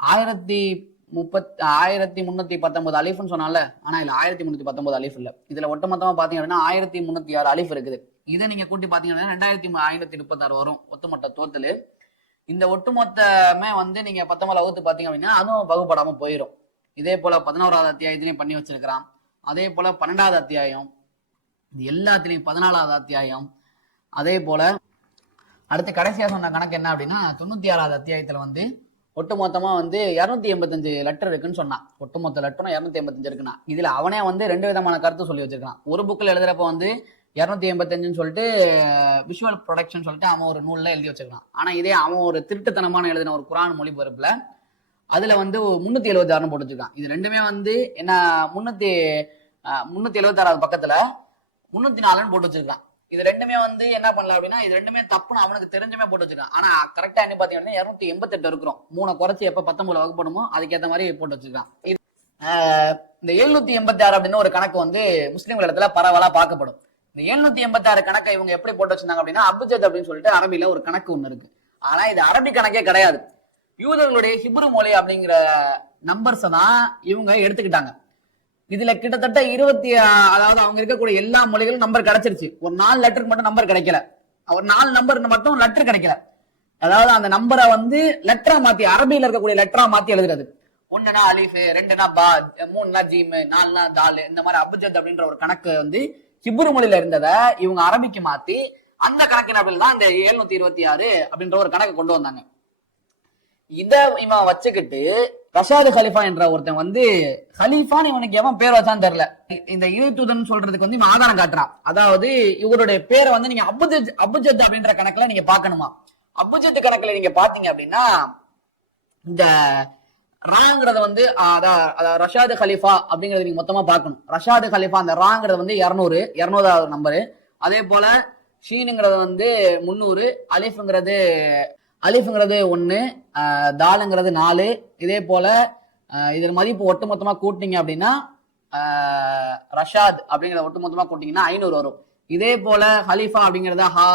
1319 அலிஃப்னு சொன்னால. ஆனா இதுல 1319 அலிஃப் இல்ல. இதுல ஒட்டுமொத்தமா பாத்தீங்க அப்படின்னா 1306 அலிஃப் இருக்குது. இதை நீங்க கூட்டி பாத்தீங்கன்னா 2536 வரும் ஒட்டுமொத்த தோத்தல். இந்த ஒட்டுமொத்தமே வந்து நீங்க 19 வகுத்து பாத்தீங்க அப்படின்னா அதுவும் வகுப்படாம போயிடும். இதே போல 11வது அத்தியாயத்திலையும் பண்ணி வச்சிருக்கிறான். அதே போல 12வது அத்தியாயம், இது எல்லாத்திலையும் 14வது அத்தியாயம். அதே போல அடுத்து கடைசியா சொன்ன கணக்கு என்ன அப்படின்னா 96வது அத்தியாயத்துல வந்து ஒட்டுமொத்தமா வந்து 285 லெட்டர் இருக்குன்னு சொன்னான். ஒட்டுமொத்த லெட்டரும் 285 இருக்குன்னா இதுல அவனே வந்து 2 விதமான கருத்து சொல்லி வச்சிருக்கான். ஒரு புக்ல எழுதுறப்ப வந்து 285 சொல்லிட்டு விஷுவல் ப்ரொடக்ஷன் சொல்லிட்டு அவன் ஒரு நூல்ல எழுதி வச்சிருக்கான். ஆனா இதே அவன் ஒரு திருட்டுத்தனமான எழுதின ஒரு குரான் மொழிபெயர்ப்புல அதுல வந்து 376 போட்டு வச்சிருக்கான். இது ரெண்டுமே வந்து என்ன 376 பக்கத்துல 304 போட்டு வச்சிருக்கான். இது ரெண்டுமே வந்து என்ன பண்ணல அப்படின்னா இது ரெண்டுமே தப்புன்னு அவனுக்கு தெரிஞ்சுமே போட்டு வச்சிருக்கான். ஆனா கரெக்டா என்ன பாத்தீங்கன்னா 288 இருக்கிறோம். 3 குறைச்சி எப்ப 19 வகுப்படுமோ அதுக்கேற்ற மாதிரி போட்டு வச்சிருக்கான். இந்த 786 அப்படின்னு ஒரு கணக்கு வந்து முஸ்லீம்கள் இடத்துல பரவலா பார்க்கப்படும். இந்த 786 கணக்கை இவங்க எப்படி போட்டு வச்சிருந்தாங்க அப்படின்னா அபுஜத் அப்படின்னு சொல்லிட்டு அரபில ஒரு கணக்கு ஒண்ணு இருக்கு. ஆனா இது அரபி கணக்கே கிடையாது. யூதர்களுடைய ஹிப்ரு மொழி அப்படிங்கிற நம்பர்ஸை தான் இவங்க எடுத்துக்கிட்டாங்க. இதுல கிட்டத்தட்ட அதாவது அவங்க இருக்கக்கூடிய எல்லா மொழிகளும் நம்பர் கிடைச்சிருச்சு. ஒரு 4 லெட்டருக்கு மட்டும் நம்பர் கிடைக்கல. ஒரு 4 நம்பர் மட்டும் லெட்டர் கிடைக்கல. அதாவது அந்த நம்பரை வந்து லெட்டரா மாத்தி அரபியில இருக்கக்கூடிய லெட்டரா மாத்தி எழுதுறது. 1னா அலிஃப், 2னா பா, 3னா ஜீம், 4னா தால், இந்த மாதிரி அபுஜத் அப்படின்ற ஒரு கணக்கு வந்து ஹிப்ரு மொழியில இருந்ததை இவங்க அரபிக்கு மாத்தி அந்த கணக்கின் அப்படின்னா தான் இந்த 726 அப்படின்ற ஒரு கணக்கு கொண்டு வந்தாங்க. இத இவன் வச்சுக்கிட்டு ரஷாது ஹலிஃபா என்ற ஒருத்தன் வந்து ஹலீஃபான்னு இவனுக்கு எவன் பேர் வச்சான்னு தெரியல. இந்த இறை தூதன் சொல்றதுக்கு வந்து இவன் ஆதாரம் காட்டுறான். அதாவது இவருடைய பேரை வந்து நீங்க அபுஜத் அப்படின்ற கணக்குல நீங்க பாக்கணுமா. அபுஜத் கணக்குல நீங்க பாத்தீங்க அப்படின்னா இந்த ராங்கிறத வந்து ரஷாது ஹலிஃபா அப்படிங்கறது நீங்க மொத்தமா பார்க்கணும். ரஷாது ஹலிஃபா அந்த ராங்கிறது வந்து 200வது நம்பரு. அதே போல ஷீனுங்கிறது வந்து 300, அலிஃப்ங்கிறது 1, தாலுங்கிறது 4. இதே போல இதன் மதிப்பு ஒட்டுமொத்தமா கூட்டினீங்க அப்படின்னா ரஷாத் அப்படிங்கிறத ஒட்டுமொத்தமா கூட்டிங்கன்னா 500 வரும். இதே போல ஹலிஃபா அப்படிங்கிறத ஹா,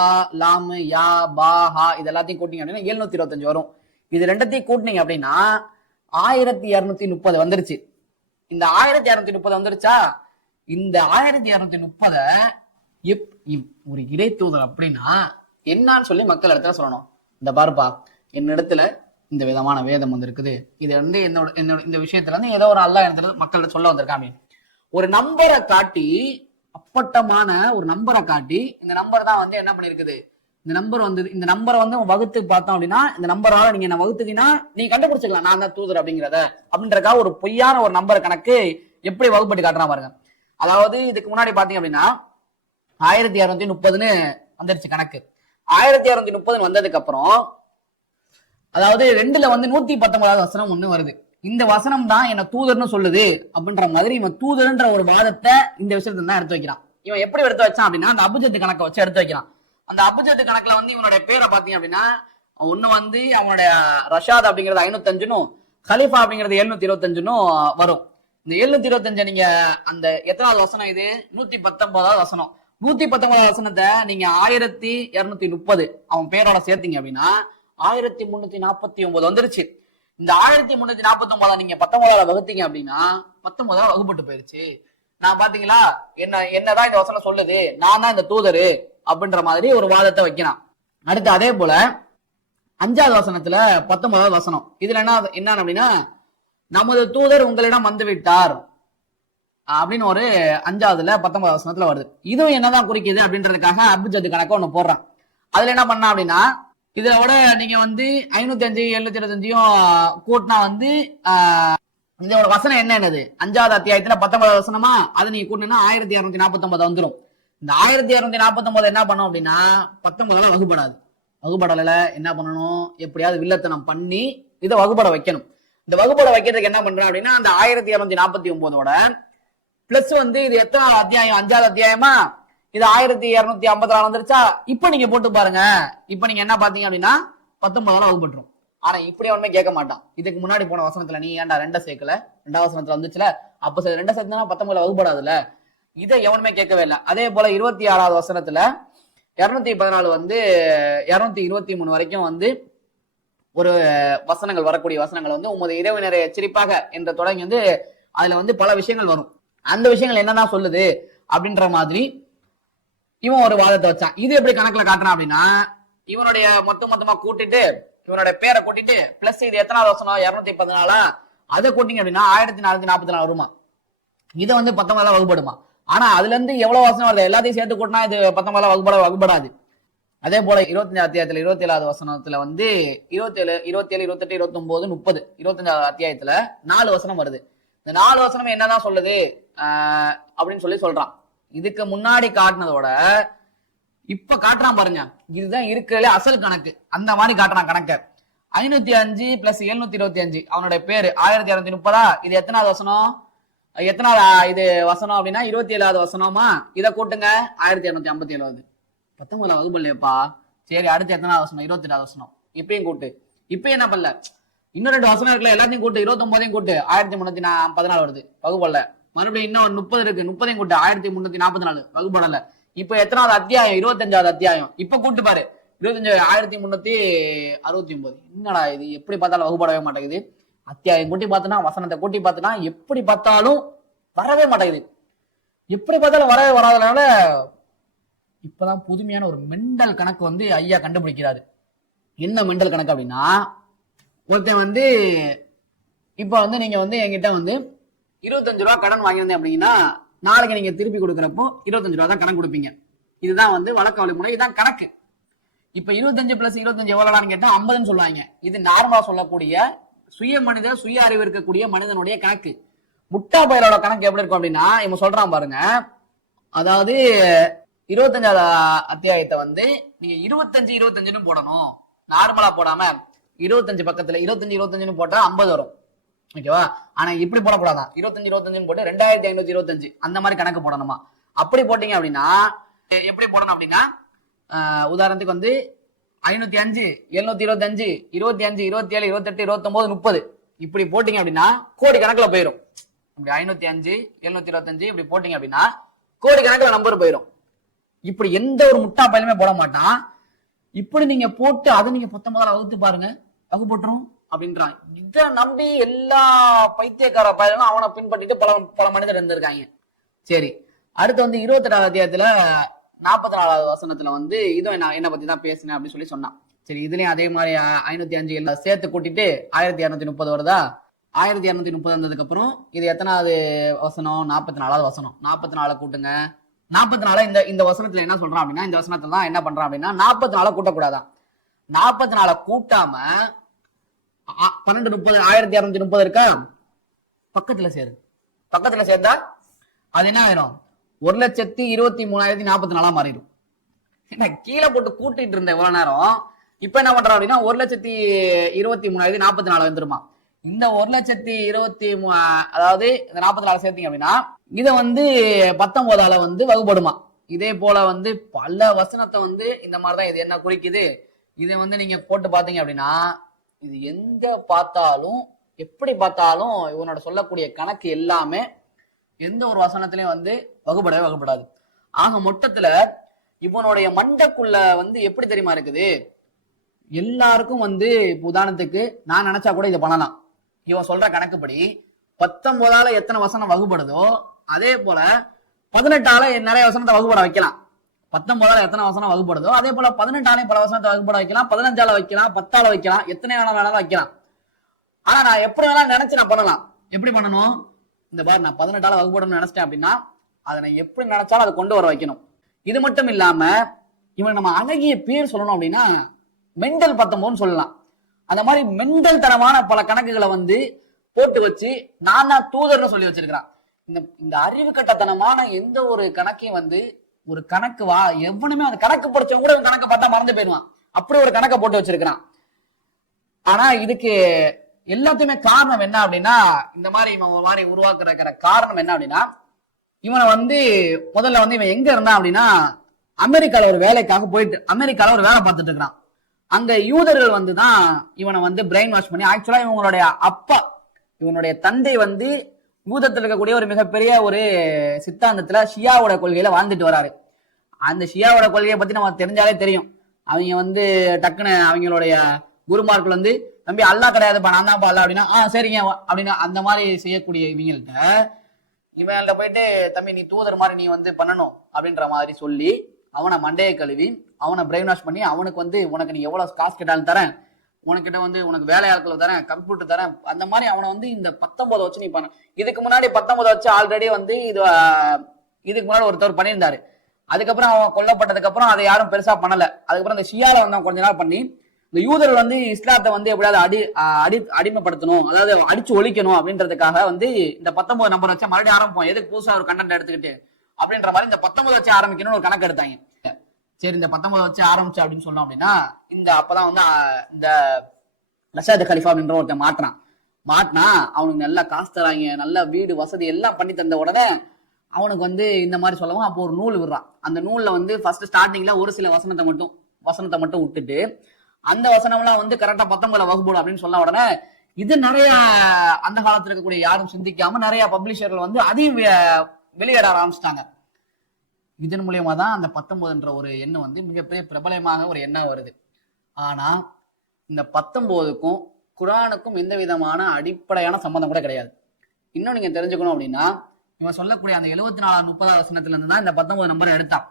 லாம், யா, பா, ஹா இது எல்லாத்தையும் கூட்டிங்க அப்படின்னா 725 வரும். இது ரெண்டத்தையும் கூட்டினீங்க அப்படின்னா 1230 வந்துருச்சு. இந்த 1230 வந்துருச்சா? இந்த 1230 ஒரு இறை தூதர் அப்படின்னா என்னன்னு சொல்லி மக்கள் இடத்துல சொல்லணும். இந்த பாருப்பா, என்னிடத்துல இந்த விதமான வேதம் வந்து இருக்குது, இது வந்து என்னோட இந்த விஷயத்துல இருந்து ஏதோ ஒரு அல்லாஹ் இடத்துல மக்கள்கிட்ட சொல்ல வந்திருக்கான் அப்படின்னு ஒரு நம்பரை காட்டி, அப்பட்டமான ஒரு நம்பரை காட்டி, இந்த நம்பர் தான் வந்து என்ன பண்ணிருக்குது, இந்த நம்பர் வந்து இந்த நம்பரை வந்து வகுத்து பார்த்தோம் அப்படின்னா இந்த நம்பரால நீங்க என்ன வகுத்துட்டீங்கன்னா நீங்க கண்டுபிடிச்சிக்கலாம் நான் தான் தூதர் அப்படின்றதுக்காக ஒரு பொய்யான ஒரு நம்பர் கணக்கு எப்படி வகுப்பட்டு காட்டுறா பாருங்க. அதாவது இதுக்கு முன்னாடி பாத்தீங்க அப்படின்னா 1230 வந்துருச்சு கணக்கு. 1230 வந்ததுக்கு அப்புறம் அதாவது 2ல வந்து 119வது வசனம் ஒண்ணு வருது. இந்த வசனம் தான் என்ன தூதர்னு சொல்லுது அப்படின்ற மாதிரி இவன் தூதர்ன்ற ஒரு வாதத்தை இந்த விஷயத்துல தான் எடுத்து வைக்கிறான். இவன் எப்படி எடுத்து வச்சான் அப்படின்னா அந்த அபுஜத் கணக்கை வச்சு எடுத்து வைக்கிறான். அந்த அபுஜத் கணக்குல வந்து இவனுடைய பேரை பாத்தீங்க அப்படின்னா ஒண்ணு வந்து அவனுடைய ரஷாத் அப்படிங்கிறது 505, ஹலிஃபா அப்படிங்கிறது 725 வரும். இந்த 725 நீங்க அந்த எத்தனாவது வசனம் இது? 119வது வசனம். 119வது வசனத்தை நீங்க 1230 அவன் பேரோட சேர்த்தீங்க அப்படின்னா 1349 வந்துருச்சு. இந்த 1349 நீங்க 19 வகுத்தீங்க அப்படின்னா 19 வகுப்பட்டு போயிருச்சு. நான் பாத்தீங்களா என்னதான் இந்த வசனம் சொல்லுது, நான் தான் இந்த தூதரு அப்படின்ற மாதிரி ஒரு வாதத்தை வைக்கிறான். அடுத்து அதே போல 5வது வசனத்துல 19வது வசனம் இதுல என்ன அப்படின்னா நமது தூதர் உங்களிடம் வந்து விட்டார் அப்படின்னு ஒரு 5வதுல 19வது வசனத்துல வருது. இதுவும் என்னதான் குறிக்குது அப்படின்றதுக்காக அபுஜத் கணக்கு ஒண்ணு போடுறான். அதுல என்ன பண்ணா அப்படின்னா இதோட நீங்க வந்து 505 725 கூட்டினா வந்து இதோட வசனம் என்னது 5வது அத்தியாயத்துல 19வது வசனமா அதை நீங்க கூட்டினா 1249 வந்துடும். இந்த 1249 என்ன பண்ணும் அப்படின்னா 19 வகுப்படாது. வகுப்படல என்ன பண்ணணும், எப்படியாவது வில்லத்தனம் பண்ணி இதை வகுப்பட வைக்கணும். இந்த வகுப்பட வைக்கிறதுக்கு என்ன பண்றான் அப்படின்னா அந்த 1249ஓட பிளஸ் வந்து இது எத்தனாவது அத்தியாயம், 5வது அத்தியாயமா, இது 1254 வந்துருச்சா? இப்ப நீங்க போட்டு பாருங்க. இப்ப நீங்க என்ன பாத்தீங்க அப்படின்னா 19 வகுப்பட்டுரும். ஆனா இப்படி அவனுமே கேட்க மாட்டான். இதுக்கு முன்னாடி போன வசனத்துல நீ ஏன்டா 2 சேர்க்கல, 2வது வசனத்துல வந்துச்சுல, அப்ப 2 சேர்த்தா 19 வகுப்படாதுல்ல, இதை எவனுமே கேட்கவே இல்லை. அதே போல 26வது வசனத்துல 214 வந்து 223 வரைக்கும் வந்து ஒரு வசனங்கள் வரக்கூடிய வசனங்கள் வந்து உமது இறைவனரை எச்சரிப்பாக என்ற தொடங்கி வந்து அதுல வந்து பல விஷயங்கள் வரும். அந்த விஷயங்கள் என்னதான் சொல்லுது அப்படின்ற மாதிரி இவன் ஒரு வாதத்தை வச்சான். இது எப்படி கணக்குல காட்டுறான் அப்படின்னா இவனுடைய மொத்தமா கூட்டிட்டு இவனுடைய பேரை கூட்டிட்டு பிளஸ் இது எத்தனாவது வசனம் 214 அதை கூட்டிங்க அப்படின்னா 1444 வருமா. இதை வந்து 19 வகுப்படுமா. ஆனா அதுல இருந்து எவ்வளவு வசனம் வருது எல்லாத்தையும் சேர்த்து கூட்டினா இது 19 வகுப்படாது. அதே போல 25 அத்தியாயத்துல 27வது வசனத்துல வந்து 27, 27, 28, 29, 30, 25வது அத்தியாயத்துல 4 வசனம் வருது. இந்த 4 வசனம் என்னதான் சொல்லுது அப்படின்னு சொல்றான். இதுக்கு முன்னாடி காட்டினதோட இப்ப காட்டுறான் பாருங்க, இதுதான் இருக்கிறதுல அசல் கணக்கு. அந்த மாதிரி காட்டுறான் கணக்க. 505 + 725 அவனுடைய பேரு 1230. இது எத்தனாவது வசனம்? எத்தனாவது இது வசனம் அப்படின்னா 27வது வசனமா? இதை கூட்டுங்க, 1257 வருது. 19 வகுப்பு இல்லையப்பா. சரி, அடுத்து எத்தனாவது வசனம்? 27வது வசனம். இப்பயும் கூட்டு. இப்பயும் என்ன பண்ணல, இன்னும் 2 வசனம் இருக்குல்ல, எல்லாத்தையும் கூட்டு. 29ஐயும் கூட்டு, 1314 வருது. வகுப்படல. மறுபடியும் இன்னும் 30 இருக்கு, 30ஐயும் கூட்டு, 1344 வகுப்படல. இப்ப எத்தனாவது அத்தியாயம்? 25வது அத்தியாயம். இப்ப கூட்டு பாரு, 25 1369. என்னடா இது, எப்படி பார்த்தாலும் வகுப்படவே மாட்டேங்குது. அத்தியாயம் கூட்டி பார்த்தனா, வசனத்தை கூட்டி பார்த்தனா, எப்படி பார்த்தாலும் வரவே மாட்டேங்குது. எப்படி பார்த்தாலும் வரவே வராதனால இப்பதான் புதுமையான ஒரு மெண்டல் கணக்கு வந்து ஐயா கண்டுபிடிக்கிறாரு. என்ன மெண்டல் கணக்கு அப்படின்னா, ஒருத்தன் வந்து இப்ப வந்து நீங்க வந்து என்கிட்ட வந்து 25 ரூபா கடன் வாங்கியிருந்தேன் அப்படின்னா, நாளைக்கு நீங்க திருப்பி கொடுக்குறப்போ 25 ரூபா தான் கடன் கொடுப்பீங்க. இதுதான் வந்து வழக்க வழிமுறை, இதுதான் கணக்கு. இப்ப 25 + 25 எவ்வளவுன்னு கேட்டா 50ன்னு சொல்லுவாங்க. இது நார்மலா சொல்லக்கூடிய சுய அறிவு இருக்கக்கூடிய மனிதனுடைய கணக்கு. முட்டா பயலோட கணக்கு எப்படி இருக்கும் அப்படின்னா, இவன் சொல்றான் பாருங்க, அதாவது 25வது அத்தியாயத்தை வந்து நீங்க 25 25ன்னு போடணும். நார்மலா போடாம 25 பக்கத்துல 25 25ன்னு போட்டா 50 வரும். ஓகேவா? ஆனா இப்படி போடக்கூடாதான். 25 25ன்னு போட்டு 2525 அந்த மாதிரி கணக்கு போடணுமா? அப்படி போட்டீங்க அப்படின்னா எப்படி போடணும் அப்படின்னா, உதாரணத்துக்கு வந்து 505, 725, 25, 27, 28, 29, 30 இப்படி போட்டீங்க அப்படின்னா கோடி கணக்குல போயிடும். இப்படி 505, 725 இப்படி போட்டீங்க அப்படின்னா கோடி கணக்குல நம்பர் போயிடும். இப்படி எந்த ஒரு முட்டா பயிலுமே போட மாட்டான். இப்படி நீங்க போட்டு அதை நீங்க 19 வகுத்து பாருங்க, வகுப்பட்டுரும் அப்படின்றான். இதை நம்பி எல்லா பைத்தியக்கார பயிலும் அவனை பின்பற்றிட்டு பல மனிதர் இருந்திருக்காங்க. சரி, அடுத்து வந்து 28வது அத்தியாயத்துல 44வது வசனத்துல வந்து இதுவும் என்ன பத்தி தான் பேசினேன் அப்படின்னு சொன்னான். சரி, இதுலயும் அதே மாதிரி 505 எல்லாம் சேர்த்து கூட்டிட்டு 1230 வருதா? 1230 வந்ததுக்கு அப்புறம் இது எத்தனாவது வசனம்? 44வது வசனம். 44 கூட்டுங்க. 44 இந்த வசனத்துல என்ன சொல்றான் அப்படின்னா, இந்த வசனத்துல தான் என்ன பண்றான் அப்படின்னா 44 கூட்டக்கூடாதான். 44 கூட்டாம 1230 1230 இருக்கா, பக்கத்துல சேரு. பக்கத்துல சேர்ந்தா அது என்ன ஆயிரும்? 1,23,044 மாறிடும். என்ன கீழே போட்டு கூட்டிட்டு இருந்த இவ்வளவு நேரம், இப்ப என்ன பண்றான் அப்படின்னா 1,23,044 வந்துருமா. இந்த 1,20,23 அதாவது இந்த 44 சேர்த்தீங்க அப்படின்னா இதை வந்து 19ஆல வந்து வகுப்படுமா. இதே போல வந்து பல வசனத்தை வந்து இந்த மாதிரிதான் இது என்ன குறிக்குது. இதை வந்து நீங்க போட்டு பாத்தீங்க அப்படின்னா இது எங்க பார்த்தாலும் எப்படி பார்த்தாலும் இவனோட சொல்லக்கூடிய கணக்கு எல்லாமே எந்த ஒரு வசனத்திலையும் வந்து வகுப்படாது. ஆக மொத்தத்துல இவனுடைய மண்டக்குள்ள வந்து எப்படி தெரியுமா இருக்குது, எல்லாருக்கும் வந்து உதாரணத்துக்கு நான் நினைச்சா கூட இதை பண்ணலாம். இவன் சொல்ற கணக்குப்படி 19ஆல எத்தனை வசனம் வகுப்படுதோ அதே போல 18ஆல நிறைய வசனத்தை வகுப்பட வைக்கலாம். 19ஆல எத்தனை வசனம் வகுப்படுதோ அதே போல 18ஆலையும் பல வசனத்தை வகுப்பட வைக்கலாம். 15ஆல வைக்கலாம், 10ஆல வைக்கலாம், எத்தனை வேணாலும் வைக்கலாம். ஆனா நான் எப்படி வேணாலும் நினைச்சு நான் பண்ணலாம். எப்படி பண்ணணும்? இந்த பாரு, நான் 18ஆல வகுப்படணும்னு நினைச்சிட்டேன் அப்படின்னா அதை நான் எப்படி நினைச்சாலும் அதை கொண்டு வர வைக்கணும். இது மட்டும் இல்லாம இவன் நம்ம அழகிய பேர் சொல்லணும் அப்படின்னா மெண்டல் 19 சொல்லலாம். அந்த மாதிரி மெண்டல் தரமான பல கணக்குகளை வந்து போட்டு வச்சு நான் தான் தூதர்னு சொல்லி வச்சிருக்கிறான். இந்த அறிவு கட்டத்தனமான எந்த ஒரு கணக்கையும் வந்து ஒரு கணக்கு எவனுமே அந்த கணக்கு படிச்சவங்க கூட கணக்கை பார்த்தா மறந்து போயிடுவான். அப்படி ஒரு கணக்கை போட்டு வச்சிருக்கிறான். ஆனா இதுக்கு எல்லாத்தையுமே காரணம் என்ன அப்படின்னா, இந்த மாதிரி இவன் ஒரு மாதிரி உருவாக்குற காரணம் என்ன அப்படின்னா, இவனை வந்து முதல்ல வந்து இவன் எங்க இருந்தான் அப்படின்னா அமெரிக்கால ஒரு வேலைக்காக போயிட்டு அமெரிக்கால ஒரு வேலை பார்த்துட்டு இருக்கிறான். அங்க யூதர்கள் வந்துதான் இவனை வந்து பிரெயின் வாஷ் பண்ணி, ஆக்சுவலா இவங்களுடைய அப்பா, இவனுடைய தந்தை வந்து யூதத்தில் இருக்கக்கூடிய ஒரு மிகப்பெரிய ஒரு சித்தாந்தத்துல ஷியாவோட கொள்கையில வாழ்ந்துட்டு வராரு. அந்த ஷியாவோட கொள்கையை பத்தி நம்ம தெரிஞ்சாலே தெரியும். அவங்க வந்து டக்குன்னு அவங்களுடைய குருமார்கள் வந்து தம்பி அல்லா கிடையாதுப்பா, நான் தான்ப்பா அல்லா அப்படின்னா சரிங்க அப்படின்னு அந்த மாதிரி செய்யக்கூடிய இவங்கள்ட்ட போயிட்டு தம்பி நீ தூதர் மாதிரி நீ வந்து பண்ணணும் அப்படின்ற மாதிரி சொல்லி அவனை மண்டையை கழுவி அவனை பிரெயின் வாஷ் பண்ணி அவனுக்கு வந்து உனக்கு நீ எவ்வளவு காசு கேட்டாலும் தரேன், உனக்கிட்ட வந்து உனக்கு வேலையாட்களை தரேன், கம்ப்யூட்டர் தரேன், அந்த மாதிரி அவனை வந்து இந்த 19 வச்சு நீ பண்ண. இதுக்கு முன்னாடி 19 வச்சு ஆல்ரெடி வந்து இதுக்கு முன்னாடி ஒருத்தர் பண்ணியிருந்தாரு. அதுக்கப்புறம் அவன் கொல்லப்பட்டதுக்கு அப்புறம் அதை யாரும் பெருசா பண்ணல. அதுக்கப்புறம் இந்த ஷியால வந்து அவன் கொஞ்ச நாள் பண்ணி இந்த யூதர்கள் வந்து இஸ்லாத்தை வந்து எப்படியாவது அடிமைப்படுத்தணும், அதாவது அடிச்சு ஒழிக்கணும் அப்படின்றதுக்காக வந்து இந்த 19 நம்பர் வச்சு மறுபடியும் ஆரம்பிப்போம், எதுக்கு புதுசா ஒரு கண்டென்ட் எடுத்துக்கிட்டு அப்படின்ற மாதிரி இந்த 19 வச்சு ஆரம்பிக்கணும்னு ஒரு கணக்கு எடுத்தாங்க. சரி, இந்த 19 வச்சு ஆரம்பிச்சு அப்படின்னு சொன்னோம் அப்படின்னா இந்த அப்பதான் வந்து இந்த ரஷாத் கலிஃபா அப்படின்ற ஒருத்தன் மாட்டினா அவனுக்கு நல்லா காசு தராங்க, நல்ல வீடு வசதி எல்லாம் பண்ணி தந்த உடனே அவனுக்கு வந்து இந்த மாதிரி சொல்லவும் அப்போ ஒரு நூல் விடுறான். அந்த நூல்ல வந்து ஃபர்ஸ்ட் ஸ்டார்டிங்ல ஒரு சில வசனத்தை மட்டும் விட்டுட்டு அந்த வசனம்லாம் வந்து கரெக்டா 19 வகுப்பு அப்படின்னு சொன்ன உடனே இது நிறைய அந்த காலத்துல இருக்கக்கூடிய யாரும் சிந்திக்காம நிறைய பப்ளிஷர்கள் வந்து அதையும் வெளியிட ஆரம்பிச்சிட்டாங்க. இதன் மூலியமா தான் அந்த 19ன்ற ஒரு எண்ணம் வந்து மிகப்பெரிய பிரபலமாக ஒரு எண்ணம் வருது. ஆனா இந்த 19க்கும் குர்ஆனுக்கும் எந்த விதமான அடிப்படையான சம்பந்தம் கூட கிடையாது. இன்னும் நீங்க தெரிஞ்சுக்கணும் அப்படின்னா இவன் சொல்லக்கூடிய அந்த 74 30 வசனத்துல இருந்து தான் இந்த 19 நம்பரை எடுத்தான்.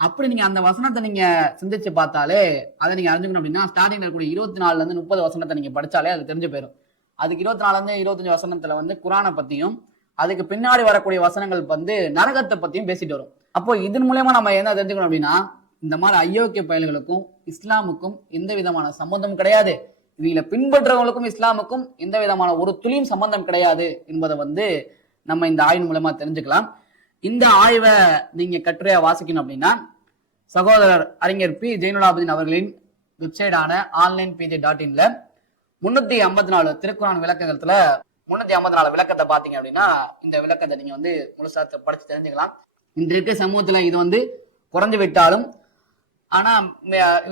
அப்படி நீங்க அந்த வசனத்தை நீங்க சிந்திச்சு பார்த்தாலே அதை நீங்க அறிஞ்சுக்கணும் அப்படின்னா ஸ்டார்டிங்ல இருக்கக்கூடிய 24 இருந்து 30 வசனத்தை நீங்க படிச்சாலே அது தெரிஞ்சு போயிடும். அதுக்கு 24 இருந்து 25 வசனத்துல வந்து குர்ஆனை பத்தியும் அதுக்கு பின்னாடி வரக்கூடிய வசனங்கள் வந்து நரகத்தை பத்தியும் பேசிட்டு வரும். அப்போ இதன் மூலமா நம்ம என்ன தெரிஞ்சுக்கணும் அப்படின்னா இந்த மாதிரி அயோக்கிய பயல்களுக்கும் இஸ்லாமுக்கும் எந்த விதமான சம்பந்தமும் கிடையாது, இவங்களை பின்பற்றவங்களுக்கும் இஸ்லாமுக்கும் எந்த விதமான ஒரு துளியும் சம்பந்தம் கிடையாது என்பதை வந்து நம்ம இந்த ஆய்வு மூலமா தெரிஞ்சுக்கலாம். இந்த ஆய்வை நீங்க கட்டுரையா வாசிக்கணும் அப்படின்னா சகோதரர் அறிஞர் பி ஜெயினுலாபுதீன் அவர்களின் வெப்சைடான onlinepj.inல 354 திருக்குர்ஆன் விளக்கத்துல 354 விளக்கத்தை பாத்தீங்க அப்படின்னா இந்த விளக்கத்தை நீங்க வந்து முழுசா படிச்சு தெரிஞ்சுக்கலாம். இன்றைக்கு சமூகத்துல இது வந்து குறைஞ்சு விட்டாலும் ஆனா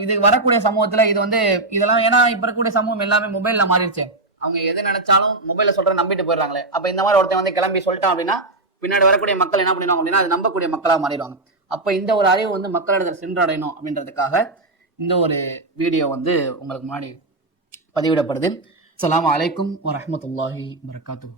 இது வரக்கூடிய சமூகத்துல இது வந்து இதெல்லாம் ஏன்னா இப்ப இருக்கக்கூடிய சமூகம் எல்லாமே மொபைல்ல மாறிடுச்சு. அவங்க எது நினைச்சாலும் மொபைல்ல சொல்ற நம்பிட்டு போயிடுறாங்களே. அப்ப இந்த மாதிரி ஒருத்தன் வந்து கிளம்பி சொல்லிட்டான் அப்படின்னா பின்னாடி வரக்கூடிய மக்கள் என்ன பண்ணிடுவாங்க அப்படின்னா அது நம்பக்கூடிய மக்களாக மாறிடுவாங்க. அப்ப இந்த ஒரு அறிவு வந்து மக்களிடத்தில் சென்றடையணும் அப்படின்றதுக்காக இந்த ஒரு வீடியோ வந்து உங்களுக்கு முன்னாடி பதிவிடப்படுது. அஸ்ஸலாமு அலைக்கும் வரஹ்மத்துல்லாஹி வபரகாத்துஹு.